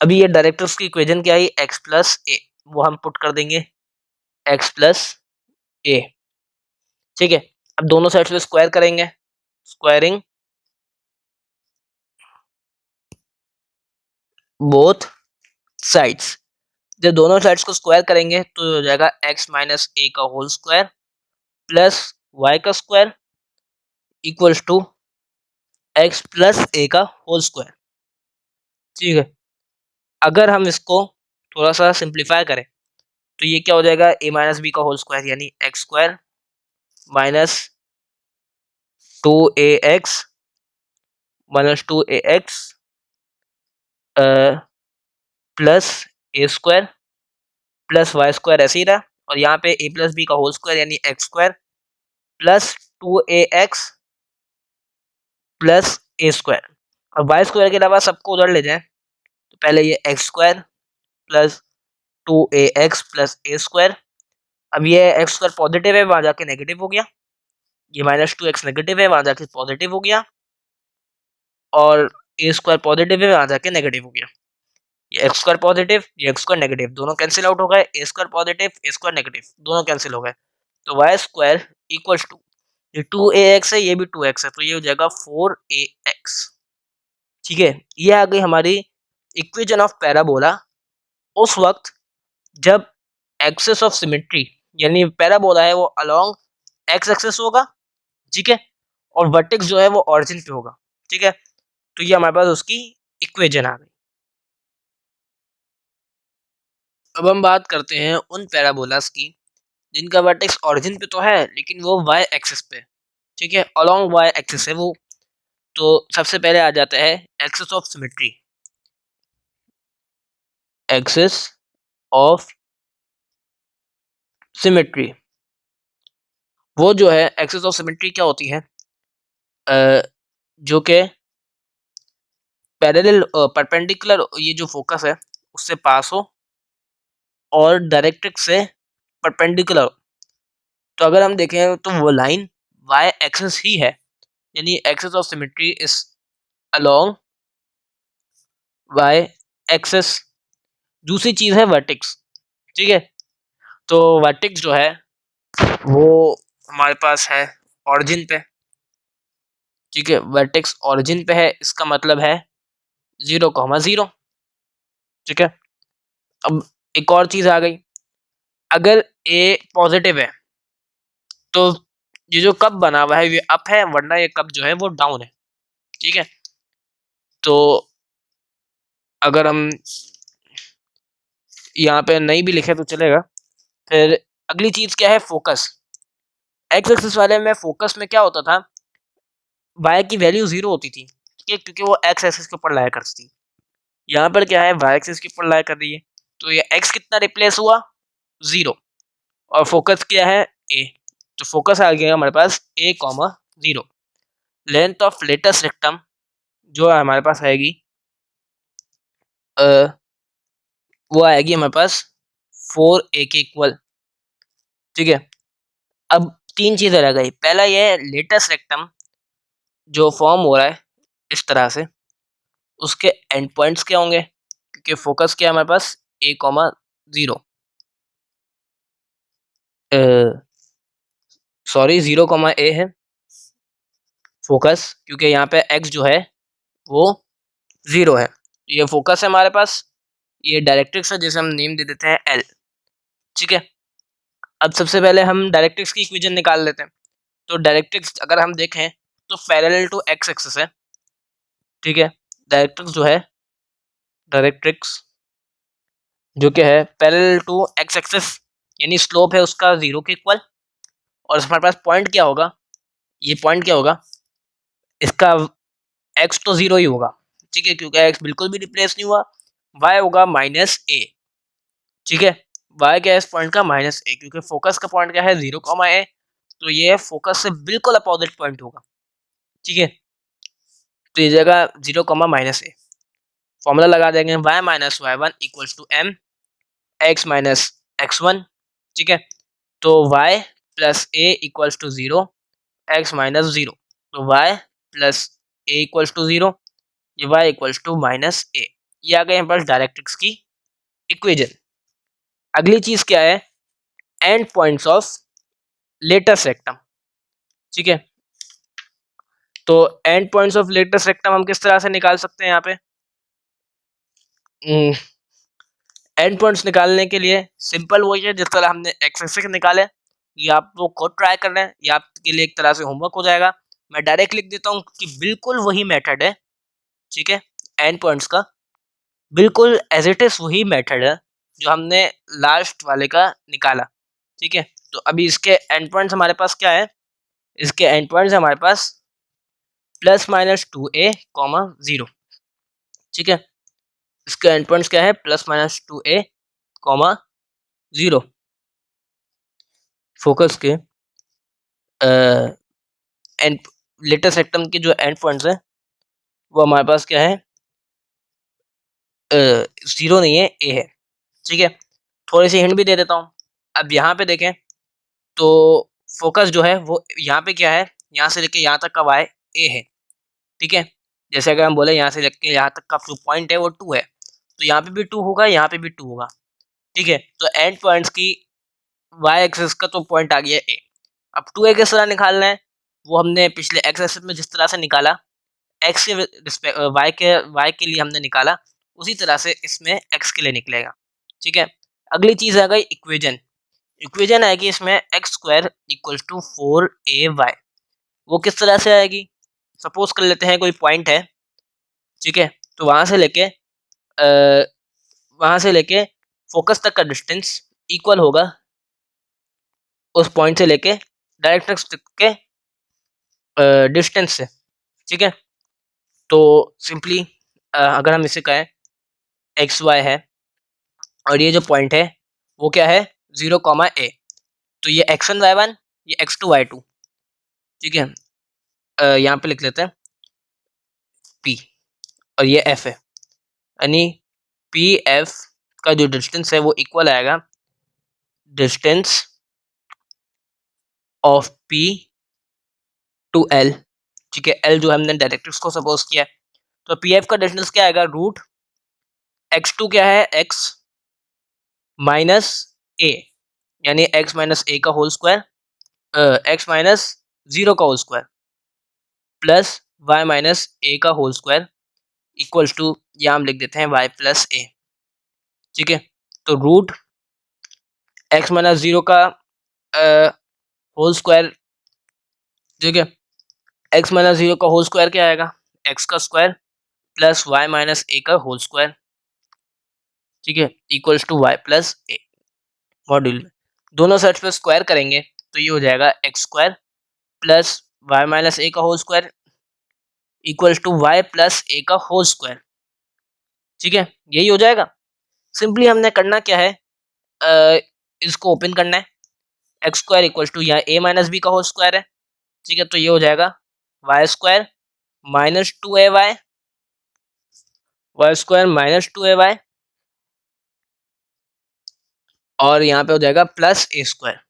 अभी ये डायरेक्टर्स की इक्वेशन क्या है, x प्लस ए, वो हम पुट कर देंगे x प्लस ए। ठीक है, अब दोनों साइड से स्क्वायर करेंगे, स्क्वायरिंग बोथ साइड्स, जब दोनों साइड्स को स्क्वायर करेंगे तो हो जाएगा x माइनस ए का होल स्क्वायर प्लस वाई का square equals to x plus A का होल स्क्वायर। ठीक है, अगर हम इसको थोड़ा सा सिंप्लीफाई करें तो ये क्या हो जाएगा, a माइनस बी का होल स्क्वायर यानी X square minus 2ax minus 2ax plus A square plus Y square ऐसे ही रहा, और यहाँ पे a प्लस बी का होल स्क्वायर यानी X square plus 2ax plus A square. अब वाई स्क्वायर के अलावा सबको उधर ले जाएं, तो पहले ये X square plus 2ax plus A square, अब ये एक्स स्क्वायर पॉजिटिव है, वहां जाके नेगेटिव हो गया, ये माइनस 2x नेगेटिव है, वहां जाके पॉजिटिव हो गया, और ए स्क्वायर पॉजिटिव है, वहां जाके नेगेटिव हो गया, ये एक्स स्क्वायर पॉजिटिव, ये एक्स स्क्वायर नेगेटिव, दोनों कैंसिल आउट हो गए, ए स्क्वायर पॉजिटिव ए स्क्वायर नेगेटिव, दोनों कैंसिल हो गए, तो वाई स्क्वायर इक्वल्स टू, ये 2ax है, ये भी 2x है, तो ये हो जाएगा 4ax। ठीक है, ये आ गई हमारी इक्वेशन ऑफ पैराबोला उस वक्त जब एक्सिस ऑफ सिमेट्री, यानी पैराबोला है वो अलोंग एक्स एक्सिस होगा, ठीक है, और वर्टेक्स जो है वो ऑरिजिन पे होगा। ठीक है, तो ये हमारे पास उसकी इक्वेशन आ गई। अब हम बात करते हैं उन पैराबोलास की जिनका वर्टेक्स ऑरिजिन पे तो है लेकिन वो वाई एक्सिस पे, ठीक है, अलोंग वाई एक्सिस है वो। तो सबसे पहले आ जाता है axis of symmetry, axis of symmetry, वो जो है एक्सिस ऑफ सिमेट्री क्या होती है, जो कि पैरेलल परपेंडिकुलर ये जो फोकस है उससे पास हो और डायरेक्ट्रिक्स से परपेंडिकुलर हो। तो अगर हम देखें तो वो लाइन वाई एक्सिस ही है, यानी axis of symmetry is along Y axis. दूसरी चीज है वर्टेक्स, ठीक है, तो वर्टेक्स जो है वो हमारे पास है ऑरिजिन पे, ठीक है, वर्टेक्स ऑरिजिन पे है, इसका मतलब है 0,0। ठीक है, अब एक और चीज आ गई, अगर ए पॉजिटिव है तो ये जो कप बना हुआ है ये अप है, वरना ये कप जो है वो डाउन है। ठीक है, तो अगर हम यहाँ पे नहीं भी लिखे तो चलेगा। फिर अगली चीज क्या है, फोकस। एक्स एक्सिस वाले में फोकस में क्या होता था, वाई की वैल्यू 0 होती थी, ठीक है, क्योंकि वो एक्स एक्सिस के ऊपर लाया करती थी। यहाँ पर क्या है, वाई एक्सिस के ऊपर लाया कर रही है, तो ये एक्स कितना रिप्लेस हुआ, 0, और फोकस क्या है, ए, तो फोकस आ गया हमारे पास A comma 0। Length of latus rectum जो है हमारे पास आएगी वो आएगी हमारे पास 4a के इक्वल। ठीक है, अब तीन चीजें रह गई। पहला ये लेटेस्ट रेक्टम जो फॉर्म हो रहा है इस तरह से, उसके एंड पॉइंट्स क्या होंगे, क्योंकि फोकस क्या है हमारे पास a comma 0, sorry 0 comma a है फोकस, क्योंकि यहाँ पे x जो है वो 0 है। ये फोकस है हमारे पास, ये डायरेक्ट्रिक्स है जिसे हम नेम दे देते हैं L। ठीक है, अब सबसे पहले हम डायरेक्ट्रिक्स की इक्वेशन निकाल लेते हैं। तो डायरेक्ट्रिक्स अगर हम देखें तो पैरेलल टू x एक्सिस है। ठीक है, डायरेक्ट्रिक्स जो है, डायरेक्ट्रिक्स जो कि है पैरेलल टू x एक्सिस, यानी स्लोप है उसका 0 के इक्वल। और हमारे पास पॉइंट क्या होगा, ये पॉइंट क्या होगा, इसका x तो 0 ही होगा। ठीक है, क्योंकि x बिल्कुल भी रिप्लेस नहीं हुआ। y होगा -a। ठीक है, y क्या है इस पॉइंट का -a, क्योंकि फोकस का पॉइंट क्या है 0 a, तो ये फोकस से बिल्कुल अपोजिट पॉइंट होगा। ठीक है, तो ये जगह 0 -a, फॉर्मूला लगा देंगे y - y1 equals to m x - x1। ठीक है, तो y plus a equals to 0 x - 0, तो y plus a equals to 0, ये y इक्वल्स टू -a। ये आ गए हमारे पास डायरेक्ट्रिक्स की इक्वेशन। अगली चीज क्या है, and points of latus rectum. ठीक है, तो and points of latus rectum हम किस तरह से निकाल सकते हैं यहाँ पे, एंड पॉइंट्स निकालने के लिए सिंपल वही है जिस तरह हमने एक्स एक्सिस निकाले। ये आप लोग खुद ट्राई कर रहे हैं, ये आपके लिए एक तरह से होमवर्क हो जाएगा। मैं डायरेक्ट लिख देता हूँ कि बिल्कुल वही मेथड है। ठीक है, एंड पॉइंट्स का बिल्कुल एज इट इज वही मेथड है जो हमने लास्ट वाले का निकाला। ठीक है, तो अभी इसके एंड पॉइंट्स हमारे पास क्या है, इसके एंड पॉइंट्स हमारे पास +-2a, 0। ठीक है, इसके एंड पॉइंट्स क्या है, +-2a, 0। फोकस के एंड लेटेस्ट रेक्टम के जो एंड पॉइंट्स हैं वो हमारे पास क्या है, 0 नहीं है, ए है। ठीक है, थोड़ी सी हिंट भी दे देता हूँ। अब यहाँ पे देखें तो फोकस जो है वो यहाँ पे क्या है, यहाँ से लेके यहाँ तक का वाई ए है। ठीक है, जैसे अगर हम बोले यहाँ से लेके यहाँ तक का जो पॉइंट है वो 2 है, तो यहाँ पे भी 2 होगा, यहाँ पे भी 2 होगा। ठीक है, तो एंड पॉइंट्स की वाई एक्सिस का तो पॉइंट आ गया ए। अब 2a किस तरह निकालना है, वो हमने पिछले एक्स एक्सिस में जिस तरह से निकाला, एक्स के रिस्पेक्ट वाई के लिए हमने निकाला, उसी तरह से इसमें एक्स के लिए निकलेगा। ठीक है, अगली चीज आ गई इक्वेशन। इक्वेशन आएगी इसमें x² इक्वल्स टू 4ay। वो किस तरह से आएगी, सपोज कर लेते हैं कोई पॉइंट है। ठीक है, तो वहां से लेके फोकस तक का डिस्टेंस इक्वल होगा उस पॉइंट से लेके डायरेक्ट्रिक्स तक के डिस्टेंस से। ठीक है, तो सिंपली अगर हम इसे कहें XY है और ये जो पॉइंट है वो क्या है 0, a, तो ये x1 y1, ये x2 y2। ठीक है, यहाँ पे लिख लेते हैं P और ये F है, यानी पी एफ का जो डिस्टेंस है वो इक्वल आएगा distance of P to L. ठीक है, एल जो हमने डायरेक्ट्रिक्स को सपोज किया है, तो पी एफ का डिस्टेंस क्या आएगा, रूट x2 क्या है, x माइनस ए, यानी x माइनस ए का होल स्क्वायर, x माइनस 0 का whole square plus y minus ए का होल स्क्वायर इक्वल्स टू, यहाँ हम लिख देते हैं y प्लस ए। ठीक है, तो रूट x माइनस 0 का होल स्क्वायर, ठीक है, x माइनस 0 का होल स्क्वायर क्या आएगा, x का स्क्वायर प्लस y माइनस ए का होल स्क्वायर। ठीक है, equals to y plus a module में दोनों साइड पे स्क्वायर करेंगे तो ये हो जाएगा x² प्लस y माइनस ए का whole square equals to y plus A का होल स्क्वायर। ठीक है, यही हो जाएगा। सिंपली हमने करना क्या है, इसको ओपन करना है, x² इक्वल्स टू यहाँ a माइनस बी का होल स्क्वायर है। ठीक है, तो ये हो जाएगा y² minus 2ay, y² minus 2ay और यहाँ पे हो जाएगा प्लस ए स्क्वायर,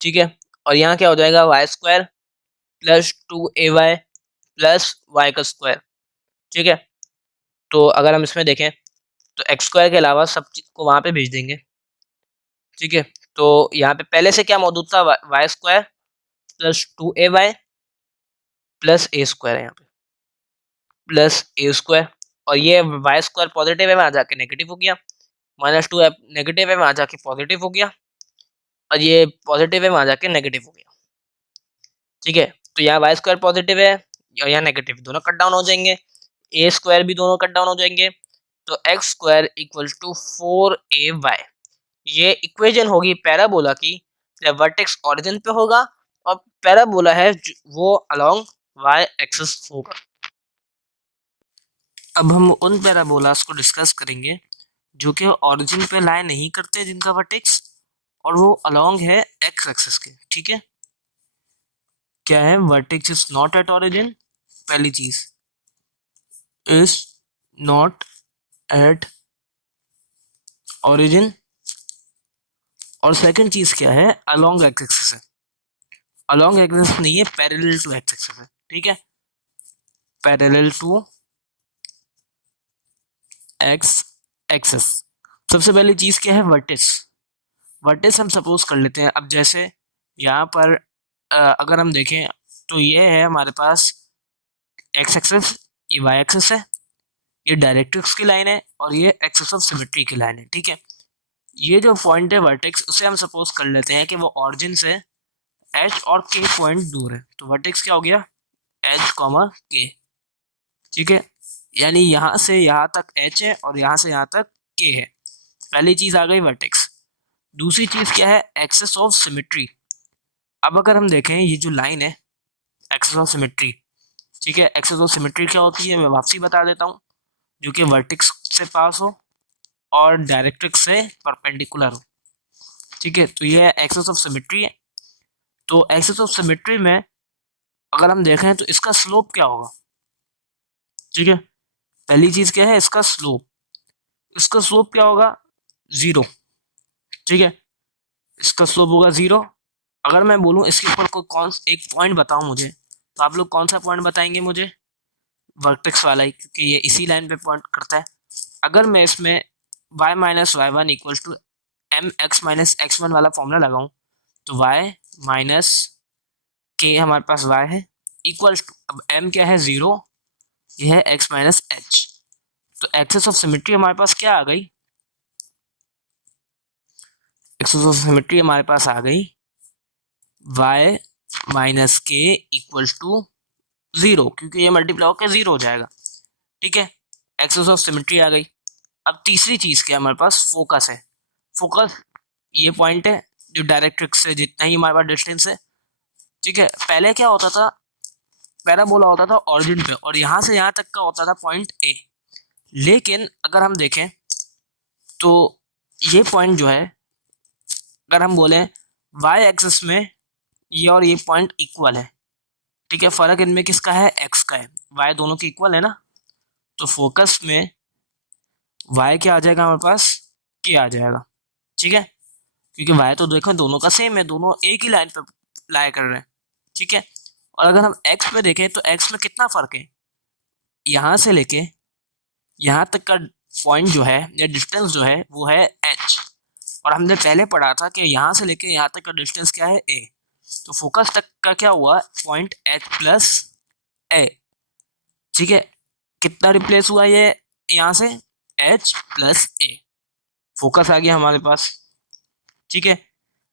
ठीक है। और यहाँ क्या हो जाएगा Y square plus 2ay plus Y का स्क्वायर, ठीक है। तो अगर हम इसमें देखें तो एक्स स्क्वायर के अलावा सब चीज को वहां पे भेज देंगे, ठीक है। तो यहाँ पे पहले से क्या मौजूद था, Y square plus 2ay plus A square है यहाँ पे प्लस ए स्क्वायर, और ये वाई स्क्वायर पॉजिटिव है वहां जाके नेगेटिव हो गया, माइनस 2 नेगेटिव है वहां जाके पॉजिटिव हो गया, और ये पॉजिटिव है वहां जाके नेगेटिव हो गया, ठीक है। तो यहाँ वाई स्क्वायर पॉजिटिव है और यहाँ नेगेटिव, दोनों कट डाउन हो जाएंगे, ए स्क्वायर भी दोनों कट डाउन हो जाएंगे, तो x square equal to 4ay, ये इक्वेशन होगी पैराबोला की जब वर्टेक्स ओरिजिन पे होगा और पैराबोला है वो अलोंग वाई एक्सिस होगा। अब हम उन पैराबोलास को डिस्कस करेंगे जो कि ओरिजिन पे लाई नहीं करते, जिनका वर्टेक्स और वो अलोंग है एक्स एक्सिस के, ठीक है। क्या है, vertex is not at origin, पहली चीज इज नॉट एट ओरिजिन, और सेकंड चीज क्या है, अलोंग एक्स एक्सिस है, अलोंग एक्सिस नहीं है, पैरेलल टू एक्स एक्सिस है, ठीक है, पैरेलल टू एक्स एक्सिस। सबसे पहली चीज क्या है, वर्टिस, वर्टिस हम सपोज कर लेते हैं। अब जैसे यहाँ पर अगर हम देखें तो ये है हमारे पास एक्स एक्सिस, ये वाई एक्सिस है, ये डायरेक्ट्रिक्स की लाइन है और ये एक्सिस ऑफ सिमेट्री की लाइन है, ठीक है। ये जो पॉइंट है वर्टेक्स, उसे हम सपोज कर लेते हैं कि वो ऑरिजिन से एच और के पॉइंट दूर है, तो वर्टेक्स क्या हो गया, एच कॉमा के, ठीक है। यानी यहाँ से यहाँ तक एच है और यहाँ से यहाँ तक के है, पहली चीज आ गई वर्टेक्स। दूसरी चीज क्या है, एक्सिस ऑफ सिमेट्री। अब अगर हम देखें ये जो लाइन है एक्सिस ऑफ सिमेट्री, ठीक है, एक्सिस ऑफ सिमेट्री क्या होती है मैं वापसी बता देता हूँ, जो कि वर्टेक्स से पास हो और डायरेक्ट्रिक्स से परपेंडिकुलर हो, ठीक है। तो ये एक्सिस ऑफ सिमेट्री है। तो एक्सिस ऑफ सिमेट्री में अगर हम देखें तो इसका स्लोप क्या होगा, ठीक है, पहली चीज क्या है इसका स्लोप, इसका स्लोप क्या होगा, 0, ठीक है, इसका स्लोप होगा 0। अगर मैं बोलूँ इसके ऊपर कोई कौन एक पॉइंट बताओ मुझे, तो आप लोग कौन सा पॉइंट बताएंगे मुझे, वर्टेक्स वाला ही, क्योंकि ये इसी लाइन पे पॉइंट करता है। अगर मैं इसमें y minus Y one equal to M X minus X one वाला फॉर्मूला लगाऊं, तो y माइनस के हमारे पास y है इक्वल टू, अब m क्या है 0, ये है x माइनस एच। तो एक्सिस ऑफ सिमेट्री हमारे पास क्या आ गई, एक्सिस ऑफ सिमेट्री हमारे पास आ गई y minus K equal to 0, क्योंकि ये मल्टीप्लाई होकर 0 हो जाएगा, ठीक है, एक्सिस ऑफ सिमेट्री आ गई। अब तीसरी चीज क्या हमारे पास, फोकस है, फोकस ये पॉइंट है जो डायरेक्ट्रिक्स से जितना ही हमारे पास डिस्टेंस है, ठीक है। पहले क्या होता था, पैराबोला होता था ऑरिजिन पे और यहाँ से यहाँ तक का होता था पॉइंट ए, लेकिन अगर हम देखें तो ये पॉइंट जो है, अगर हम बोले वाई एक्सिस में ये और ये पॉइंट इक्वल है, ठीक है, फर्क इनमें किसका है, एक्स का है, वाई दोनों के इक्वल है ना, तो फोकस में वाई क्या आ जाएगा हमारे पास, के आ जाएगा, ठीक है, क्योंकि वाई तो देखो दोनों का सेम है, दोनों एक ही लाइन पे लाई कर रहे हैं, ठीक है। और अगर हम एक्स पे देखें तो एक्स में कितना फर्क है, यहाँ से लेके यहाँ तक का पॉइंट जो है या डिस्टेंस जो है वो है एच, और हमने पहले पढ़ा था कि यहाँ से लेके यहाँ तक का डिस्टेंस क्या है ए, तो फोकस तक का क्या हुआ पॉइंट एच प्लस ए, ठीक है। कितना रिप्लेस हुआ ये यहाँ से, एच प्लस ए, फोकस आ गया हमारे पास, ठीक है।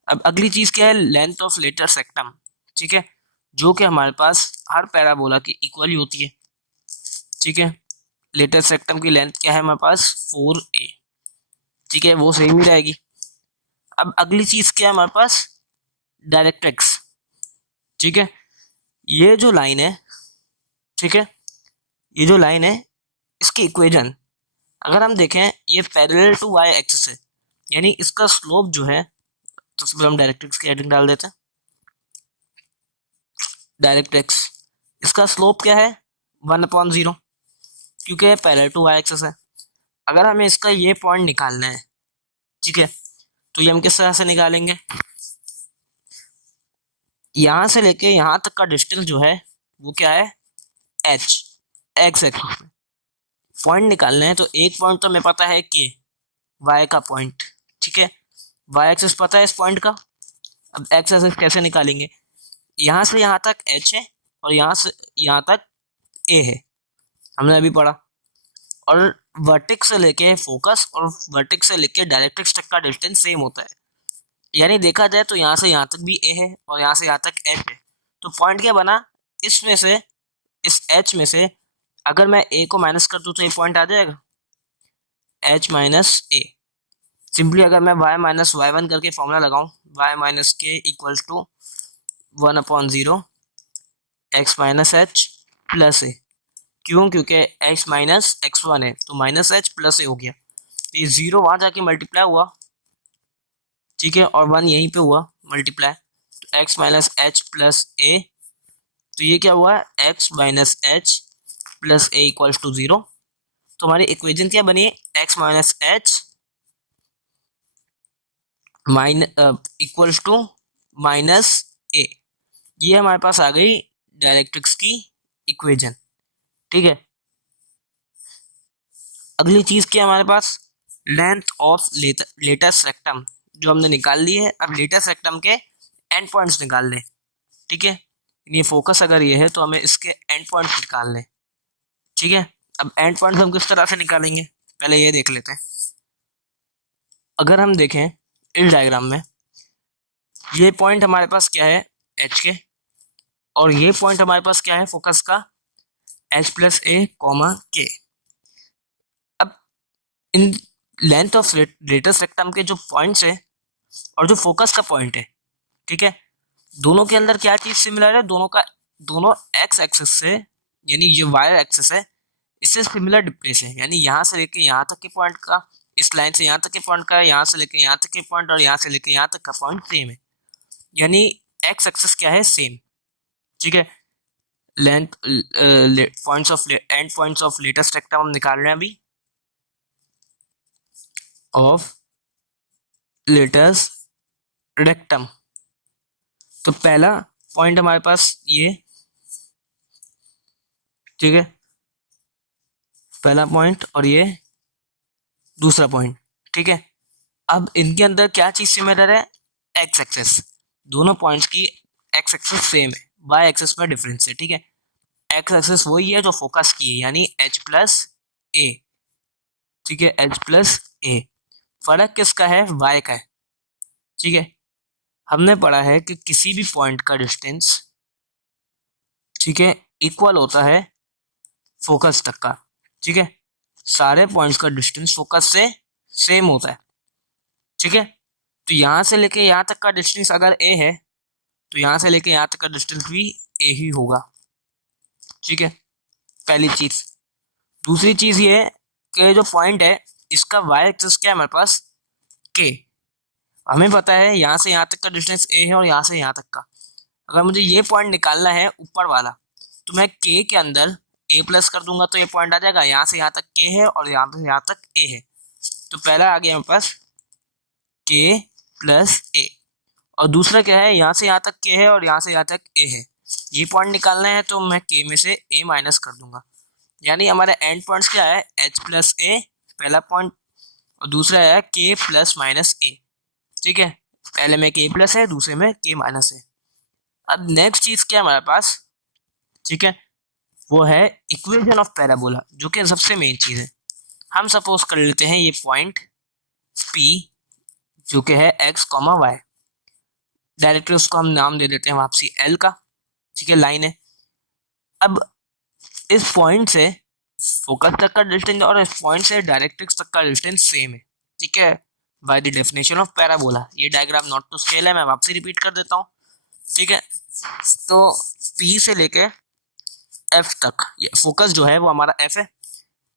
अब अगली चीज क्या है, लेंथ ऑफ लेटर सेक्टम, ठीक है, जो कि हमारे पास हर पैराबोला की इक्वल ही होती है, ठीक है। लेटर सेक्टम की लेंथ क्या है हमारे पास 4a, ठीक है, वो सेम ही रहेगी। अब अगली चीज क्या है हमारे पास, डायरेक्ट्रिक्स, ठीक है, ये जो लाइन है, ठीक है, ये जो लाइन है इसकी इक्वेशन अगर हम देखें ये पैरेलल टू वाई एक्सिस है, यानी इसका स्लोप जो है, तो सबसे हम डायरेक्ट्रिक्स की हेडिंग डाल देते हैं, डायरेक्ट्रिक्स इसका स्लोप क्या है 1/0, क्योंकि पैरेलल टू वाई एक्सिस है। अगर हमें इसका ये पॉइंट निकालना है, ठीक है, तो ये हम किस तरह से निकालेंगे, यहां से लेके यहां तक का डिस्टेंस जो है वो क्या है, एच, एक्स एक्सिस पे पॉइंट निकालना है। तो एक पॉइंट तो हमें पता है के, वाई का पॉइंट, ठीक है, वाई एक्सिस पता है इस पॉइंट का। अब एक्स एक्सिस कैसे निकालेंगे, यहाँ से यहाँ तक एच है और यहाँ से यहाँ तक ए है, हमने अभी पढ़ा। और वर्टेक्स से लेके फोकस और वर्टेक्स से लेके डायरेक्ट्रिक्स तक का डिस्टेंस सेम होता है, यानी देखा जाए तो यहाँ से यहाँ तक भी ए है और यहाँ से यहाँ तक एच है। तो पॉइंट क्या बना, इसमें से, इस एच में से अगर मैं ए को माइनस कर दूँ तो ये पॉइंट आ जाएगा, एच माइनस ए। सिंपली अगर मैं y माइनस वाई वन करके फॉर्मूला लगाऊं, y minus K equal to 1/0 X minus H plus A, क्यों, क्योंकि x माइनस एक्स वन है तो माइनस एच प्लस ए हो गया, तो ये 0 वहां जाके मल्टीप्लाई हुआ, ठीक है, और 1 यहीं पे हुआ मल्टीप्लाई, तो x minus H plus A, तो ये क्या हुआ, x minus H plus A equals to 0। तो हमारी इक्वेशन क्या बनी, x minus H equals to minus A, ये हमारे पास आ गई डायरेक्ट्रिक्स की इक्वेशन, ठीक है। अगली चीज क्या हमारे पास, लेंथ ऑफ लेटेस्ट रेक्टम, जो हमने निकाल ली है। अब लेटेस्ट रेक्टम के एंड पॉइंट्स निकाल लें, ठीक है, ये फोकस अगर ये है तो हमें इसके एंड पॉइंट्स निकाल लें, ठीक है। अब एंड पॉइंट्स हम किस तरह से निकालेंगे, पहले ये देख लेते हैं। अगर हम देखें इस डायग्राम में, ये पॉइंट हमारे पास क्या है, एच के, और ये पॉइंट हमारे पास क्या है फोकस का, एच प्लस ए कॉमा के। अब in length of latus rectum के जो पॉइंट्स है और जो फोकस का पॉइंट है, ठीक है, दोनों के अंदर क्या चीज सिमिलर है, दोनों एक्स एक्सिस से, यानी जो वाई एक्सिस है इससे सिमिलर डिप्लेस है, यानी यहाँ से लेके यहाँ तक के पॉइंट का, इस लाइन से यहाँ तक के पॉइंट का, यहाँ से लेके यहाँ तक के पॉइंट और यहाँ से लेके यहाँ तक का पॉइंट सेम है, यानी एक्स एक्सिस क्या है, सेम, ठीक है। Length points of and points of latus rectum हम निकाल रहे हैं अभी, ऑफ लेटेस्ट रेक्टम। तो पहला पॉइंट हमारे पास ये, ठीक है, पहला पॉइंट और ये दूसरा पॉइंट, ठीक है। अब इनके अंदर क्या चीज सिमिलर है, एक्स एक्सिस, दोनों पॉइंट्स की एक्स एक्सिस सेम है, वाई एक्सिस में डिफरेंस है, ठीक है। एक्स एक्सिस वही है जो फोकस की है, यानी एच प्लस ए, ठीक है, एच प्लस ए। फर्क किसका है, वाई का है, ठीक है। हमने पढ़ा है कि किसी भी पॉइंट का डिस्टेंस, ठीक है, इक्वल होता है फोकस तक का, ठीक है, सारे पॉइंट्स का डिस्टेंस फोकस से सेम होता है, ठीक है। तो यहाँ से लेके यहाँ तक का डिस्टेंस अगर ए है तो यहाँ से लेके यहाँ तक का डिस्टेंस भी ए ही होगा, ठीक है, पहली चीज। दूसरी चीज ये है कि जो पॉइंट है इसका वाई एक्सिस क्या है हमारे पास, के। हमें पता है यहाँ से यहाँ तक का डिस्टेंस ए है और यहाँ से यहाँ तक का, अगर मुझे ये पॉइंट निकालना है ऊपर वाला तो मैं के के अंदर ए प्लस कर दूंगा तो ये पॉइंट आ जाएगा, यहाँ से यहाँ तक के है और यहाँ से यहाँ तक ए है, तो पहला आ गया मेरे पास के प्लस ए, और दूसरा क्या है, यहाँ से यहाँ तक के है और यहाँ से यहाँ तक ए है, ये पॉइंट निकालना है तो मैं के में से ए माइनस कर दूंगा, यानी हमारे एंड पॉइंट्स क्या है, एच प्लस ए पहला पॉइंट और दूसरा है के प्लस माइनस ए, ठीक है, पहले में के प्लस है दूसरे में के माइनस है। अब नेक्स्ट चीज क्या है हमारे पास, ठीक है, वो है इक्वेशन ऑफ पैराबोला, जो कि सबसे मेन चीज है। हम सपोज कर लेते हैं ये पॉइंट P जो कि है x, y, डायरेक्टली उसको हम नाम दे देते हैं वापसी L का, ठीक है, लाइन है। अब इस पॉइंट से फोकस तक का डिस्टेंस और इस पॉइंट से डायरेक्ट्रिक्स तक का डिस्टेंस सेम है, ठीक है, by the definition of parabola. ये डायग्राम नॉट टू स्केल है, मैं वापसी रिपीट कर देता हूँ, ठीक है। तो P से लेके F तक, ये फोकस जो है वो हमारा F है,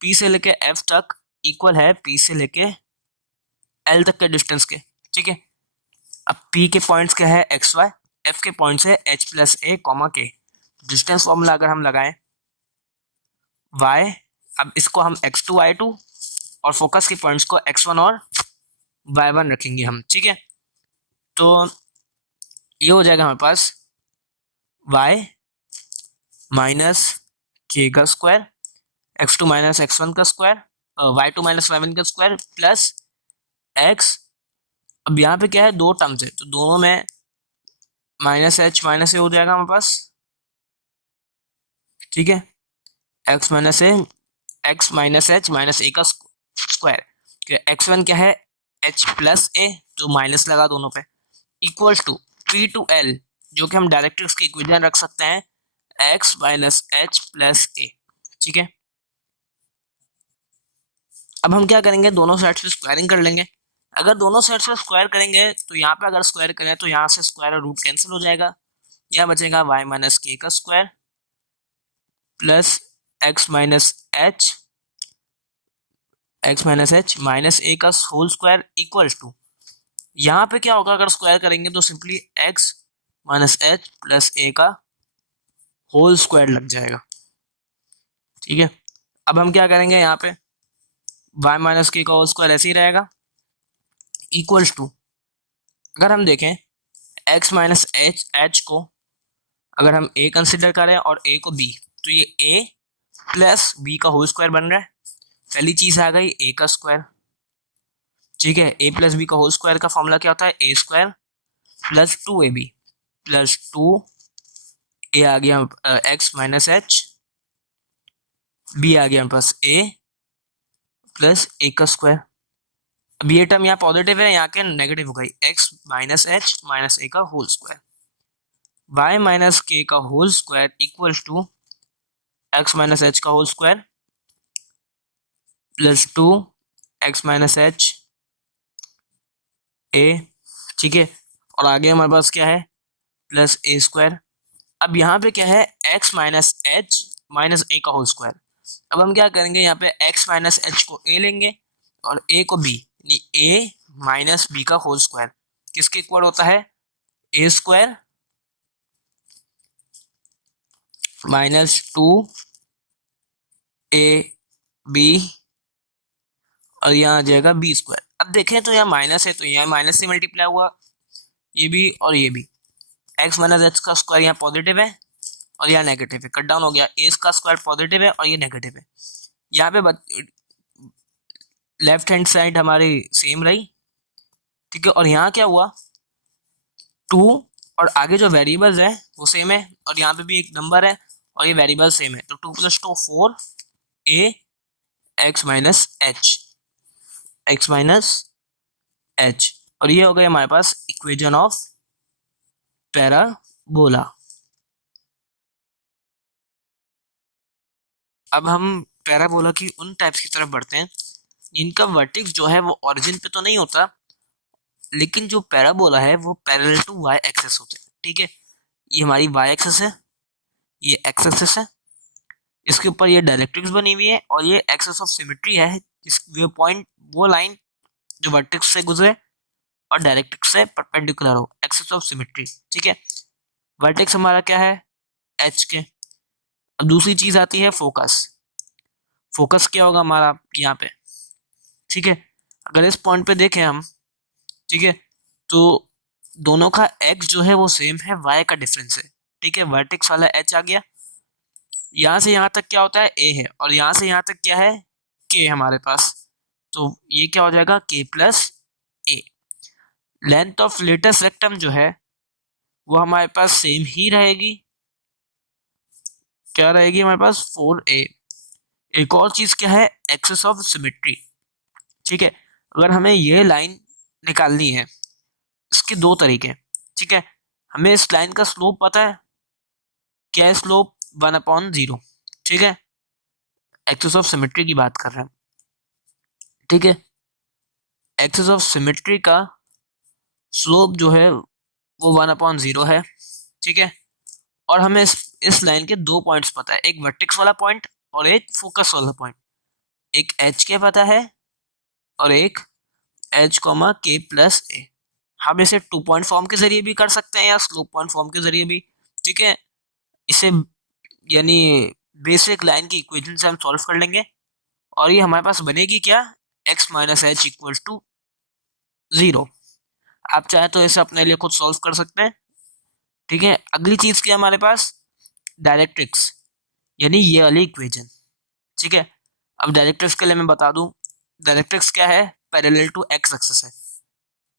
P से लेके F तक इक्वल है P से लेके L तक के डिस्टेंस के, ठीक है। अब P के पॉइंट्स क्या है, एक्स वाई, F के पॉइंट्स है H प्लस ए कॉमा के। डिस्टेंस फॉर्मूला अगर हम लगाएं y, अब इसको हम x2 y2 और फोकस के पॉइंट्स को x1 और y1 रखेंगे हम, ठीक है। तो ये हो जाएगा हमारे पास y माइनस के का स्क्वायर, x2 माइनस x1 का स्क्वायर, y2 माइनस y1 का स्क्वायर प्लस x। अब यहाँ पे क्या है, दो टर्म्स है तो दोनों में माइनस एच माइनस ए हो जाएगा हमारे पास, ठीक है। एक्स माइनस ए, एक्स माइनस एच माइनस ए का स्क्वायर, x1 क्या है h प्लस ए, तो माइनस लगा दोनों पे, equals to P to L, जो कि हम डायरेक्टर्स की इक्वेशन रख सकते हैं, x माइनस एच प्लस ए, ठीक है। अब हम क्या करेंगे, दोनों साइड से स्क्वायरिंग कर लेंगे। अगर दोनों साइड से स्क्वायर करेंगे तो यहाँ पे अगर स्क्वायर करें तो यहाँ से स्क्वायर और रूट कैंसिल हो जाएगा, यहाँ बचेगा y माइनस के का square plus X minus H minus ए का होल स्क्वायर इक्वल्स टू, यहाँ पे क्या होगा अगर स्क्वायर करेंगे तो simply X minus H plus A का होल स्क्वायर लग जाएगा, ठीक है। अब हम क्या करेंगे, यहाँ पे y माइनस के का होल स्क्वायर ऐसे ही रहेगा इक्वल्स टू, अगर हम देखें x माइनस एच को अगर हम a कंसिडर करें और a को b, तो ये a प्लस b का होल स्क्वायर बन रहा है। पहली चीज आ गई a का स्क्वायर, ठीक है। a प्लस बी का होल स्क्वायर का फॉर्मूला क्या होता है, a square plus 2ab plus 2 a आ गया x माइनस एच, b आ गया प्लस a प्लस a का स्क्वायर। अब ये टर्म यहाँ पॉजिटिव है, यहाँ के नेगेटिव हो गई, x minus H minus a का whole square, y minus K का whole square equals to x minus H का whole square plus 2 x minus H A, ठीक है। और आगे हमारे पास क्या है, प्लस ए स्क्वायर। अब यहाँ पे क्या है, x माइनस एच माइनस ए का होल स्क्वायर। अब हम क्या करेंगे, यहाँ पे x माइनस एच को a लेंगे और a को b, a माइनस बी का होल स्क्वायर किसके इक्वल होता है, a स्क्वायर माइनस 2ab और यहाँ आ जाएगा बी स्क्वायर। अब देखें तो यहाँ माइनस है तो यहाँ माइनस से मल्टीप्लाई हुआ, ये भी और ये भी, x माइनस एच का स्क्वायर यहाँ पॉजिटिव है और यहाँ नेगेटिव है, कट डाउन हो गया, a का स्क्वायर पॉजिटिव है और ये नेगेटिव है। यहाँ पे लेफ्ट हैंड साइड हमारी सेम रही, ठीक है। और यहाँ क्या हुआ, 2 और आगे जो वेरिएबल्स है वो सेम है और यहाँ पे भी एक नंबर है और ये वेरिएबल सेम है, तो 2 plus 2 4 a x minus H और ये हो गया हमारे पास इक्वेशन ऑफ पैराबोला। अब हम पैराबोला की उन टाइप्स की तरफ बढ़ते हैं जिनका वर्टेक्स जो है वो ओरिजिन पे तो नहीं होता, लेकिन जो पैराबोला है वो पैरेलल टू वाई एक्सेस होते हैं, ठीक है। ये हमारी वाई एक्सेस है, ये एक्स एक्सेस है, इसके ऊपर ये डायरेक्ट्रिक्स बनी हुई है और ये एक्सेस ऑफ सिमेट्री है, जिस वो पॉइंट वो लाइन जो वर्टेक्स से गुजरे और डायरेक्ट्रिक्स से परपेंडिकुलर हो, एक्सेस ऑफ सिमेट्री, ठीक है। वर्टेक्स हमारा क्या है, एच के। अब दूसरी चीज आती है फोकस। फोकस क्या होगा हमारा यहाँ पे, ठीक है। अगर इस पॉइंट पे देखें हम, ठीक है, तो दोनों का एक्स जो है वो सेम है, वाई का डिफरेंस है, ठीक है। वर्टेक्स वाला एच आ गया, यहाँ से यहाँ तक क्या होता है ए है और यहाँ से यहाँ तक क्या है के हमारे पास, तो ये क्या हो जाएगा के plus A. Length of latus rectum जो है वो हमारे पास सेम ही रहेगी, क्या रहेगी हमारे पास 4a। एक और चीज क्या है, एक्सेस ऑफ सिमेट्री, ठीक है। अगर हमें ये लाइन निकालनी है, इसके दो तरीके, ठीक है। हमें इस लाइन का स्लोप पता है, क्या है स्लोप 1/0, ठीक है। एक्सेस ऑफ सिमेट्री की बात कर रहे हैं, ठीक है। एक्सेस ऑफ सिमेट्री का स्लोप जो है वो 1/0 है, ठीक है। और हमें इस लाइन के दो पॉइंट्स पता है, एक वर्टेक्स वाला पॉइंट और एक फोकस वाला पॉइंट, एक एच के पता है और एक एच कॉमा के प्लस ए। हम इसे 2 पॉइंट फॉर्म के जरिए भी कर सकते हैं या स्लोप पॉइंट फॉर्म के जरिए भी, ठीक है। इसे यानी बेसिक लाइन की इक्वेशन से हम सॉल्व कर लेंगे और ये हमारे पास बनेगी क्या, x minus H equal to 0। आप चाहे तो इसे अपने लिए खुद सॉल्व कर सकते हैं। ठीक है, अगली चीज क्या है हमारे पास, डायरेक्ट्रिक्स, यानी ये वाली इक्वेशन। ठीक है, अब डायरेक्ट्रिक्स के लिए मैं बता दूं, डायरेक्ट्रिक्स क्या है, पैरेलल टू एक्स एक्सिस है।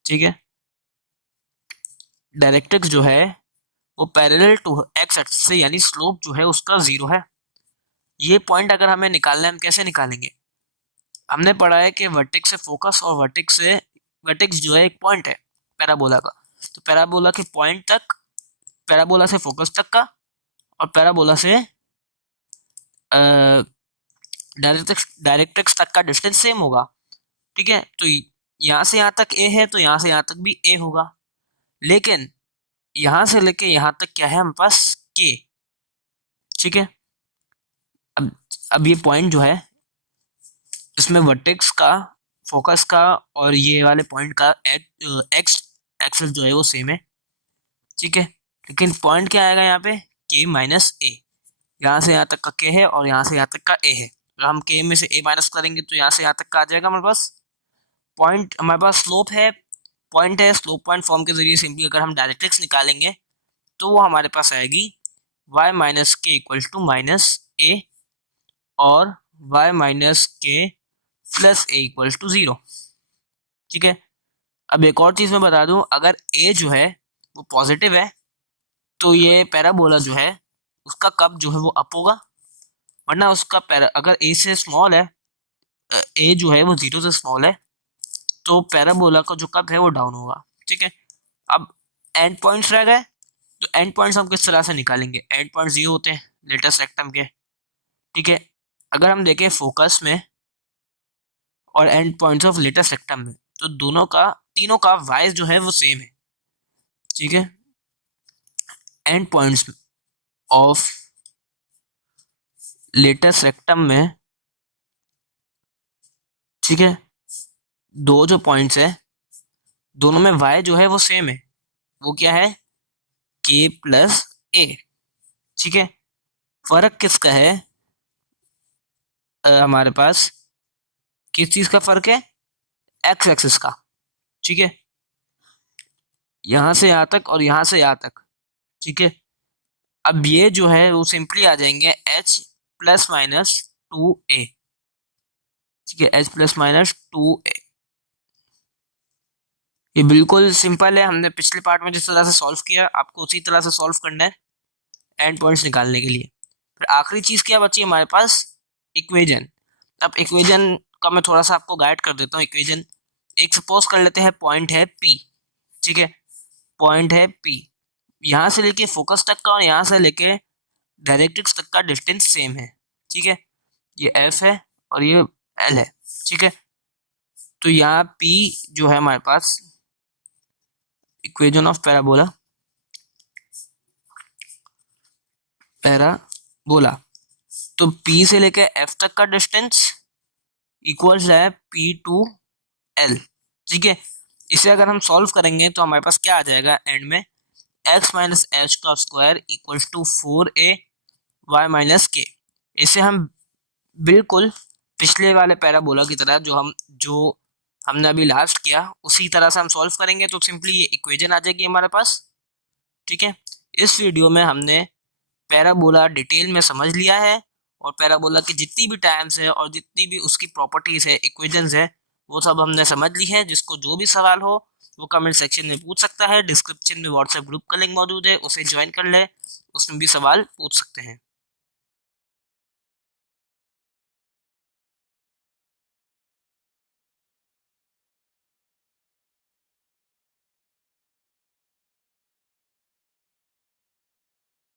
ठीक है, डायरेक्ट्रिक्स जो है वो पैरेलल टू एक्स एक्सिस से, यानी स्लोप जो है उसका 0 है। ये पॉइंट अगर हमें निकालना है, हम कैसे निकालेंगे, हमने पढ़ा है कि वर्टेक्स से फोकस और वर्टेक्स जो है एक पॉइंट है पैराबोला का, तो पैराबोला के पॉइंट तक, पैराबोला से फोकस तक का, और पैराबोला से डायरेक्ट्रिक्स तक का डिस्टेंस सेम होगा। ठीक है, तो यहाँ से यहाँ तक ए है, तो यहाँ से यहाँ तक भी ए होगा, लेकिन यहाँ से लेके यहाँ तक क्या है हमारे पास, के। ठीक है, अब अब ये पॉइंट जो है इसमें वर्टेक्स का, फोकस का और ये वाले पॉइंट का एक्स एक्सिस जो है वो सेम है। ठीक है, लेकिन पॉइंट क्या आएगा यहाँ पे, के माइनस ए। यहाँ से यहाँ तक का के है और यहाँ से यहाँ तक का ए है, तो हम के में से ए माइनस करेंगे तो यहाँ से यहाँ तक का आ जाएगा हमारे पास। पॉइंट हमारे पास स्लोप है, पॉइंट है, स्लोप पॉइंट फॉर्म के जरिए सिंपली अगर हम डायरेक्ट्रिक्स निकालेंगे तो वो हमारे पास आएगी y minus K equal to minus ए, और y माइनस के प्लस ए इक्वल टू 0। ठीक है, अब एक और चीज मैं बता दूं, अगर a जो है वो पॉजिटिव है तो ये पैराबोला जो है उसका कप जो है वो अप होगा, वरना उसका अगर a से स्मॉल है, a जो है वो 0 से स्मॉल है, तो पैराबोला का जो कप है वो डाउन होगा। ठीक है, अब एंड पॉइंट्स रह गए, तो एंड पॉइंट्स हम किस तरह से निकालेंगे, एंड पॉइंट्स ये होते हैं लेटेस्ट रेक्टम के। ठीक है, अगर हम देखें फोकस में और and points of latus rectum में, तो दोनों का, तीनों का वाइज जो है वो सेम है। ठीक है, and points of latus rectum में, ठीक है, दो जो पॉइंट्स है दोनों में y जो है वो सेम है, वो क्या है, k प्लस ए। ठीक है, फर्क किसका है, हमारे पास किस चीज का फर्क है, एक्स एक्सिस का। ठीक है, यहां से यहां तक और यहां से यहां तक। ठीक है, अब ये जो है वो सिंपली आ जाएंगे h प्लस माइनस 2a। ठीक है, h प्लस माइनस 2a, ये बिल्कुल सिंपल है, हमने पिछले पार्ट में जिस तरह से सॉल्व किया आपको उसी तरह से सॉल्व करना है एंड पॉइंट्स निकालने के लिए। फिर आखिरी चीज क्या बची हमारे पास, इक्वेजन। अब इक्वेजन का मैं थोड़ा सा आपको गाइड कर देता हूँ। इक्वेजन, एक सपोज कर लेते हैं पॉइंट है P। ठीक है, पॉइंट है P, यहाँ से लेके फोकस तक का और यहाँ से लेके डायरेक्ट्रिक्स तक का डिस्टेंस सेम है। ठीक है, ये F है और ये L है। ठीक है, तो यहाँ P जो है हमारे पास इक्वेजन ऑफ पैराबोला, तो P से लेके F तक का डिस्टेंस इक्वल्स है P टू L। ठीक है, इसे अगर हम सॉल्व करेंगे तो हमारे पास क्या आ जाएगा एंड में, x माइनस एच का square equals to 4a y minus के। इसे हम बिल्कुल पिछले वाले पैराबोला की तरह, जो हमने अभी लास्ट किया उसी तरह से हम सॉल्व करेंगे, तो सिंपली ये इक्वेशन आ जाएगी हमारे पास। ठीक है, इस वीडियो में हमने पैराबोला डिटेल में समझ लिया है, और पैराबोला की जितनी भी टाइम्स है और जितनी भी उसकी प्रॉपर्टीज है, इक्वेशंस है, वो सब हमने समझ ली है। जिसको जो भी सवाल हो वो कमेंट सेक्शन में पूछ सकता है। डिस्क्रिप्शन में व्हाट्सएप ग्रुप का लिंक मौजूद है, उसे ज्वाइन कर ले, उसमें भी सवाल पूछ सकते हैं।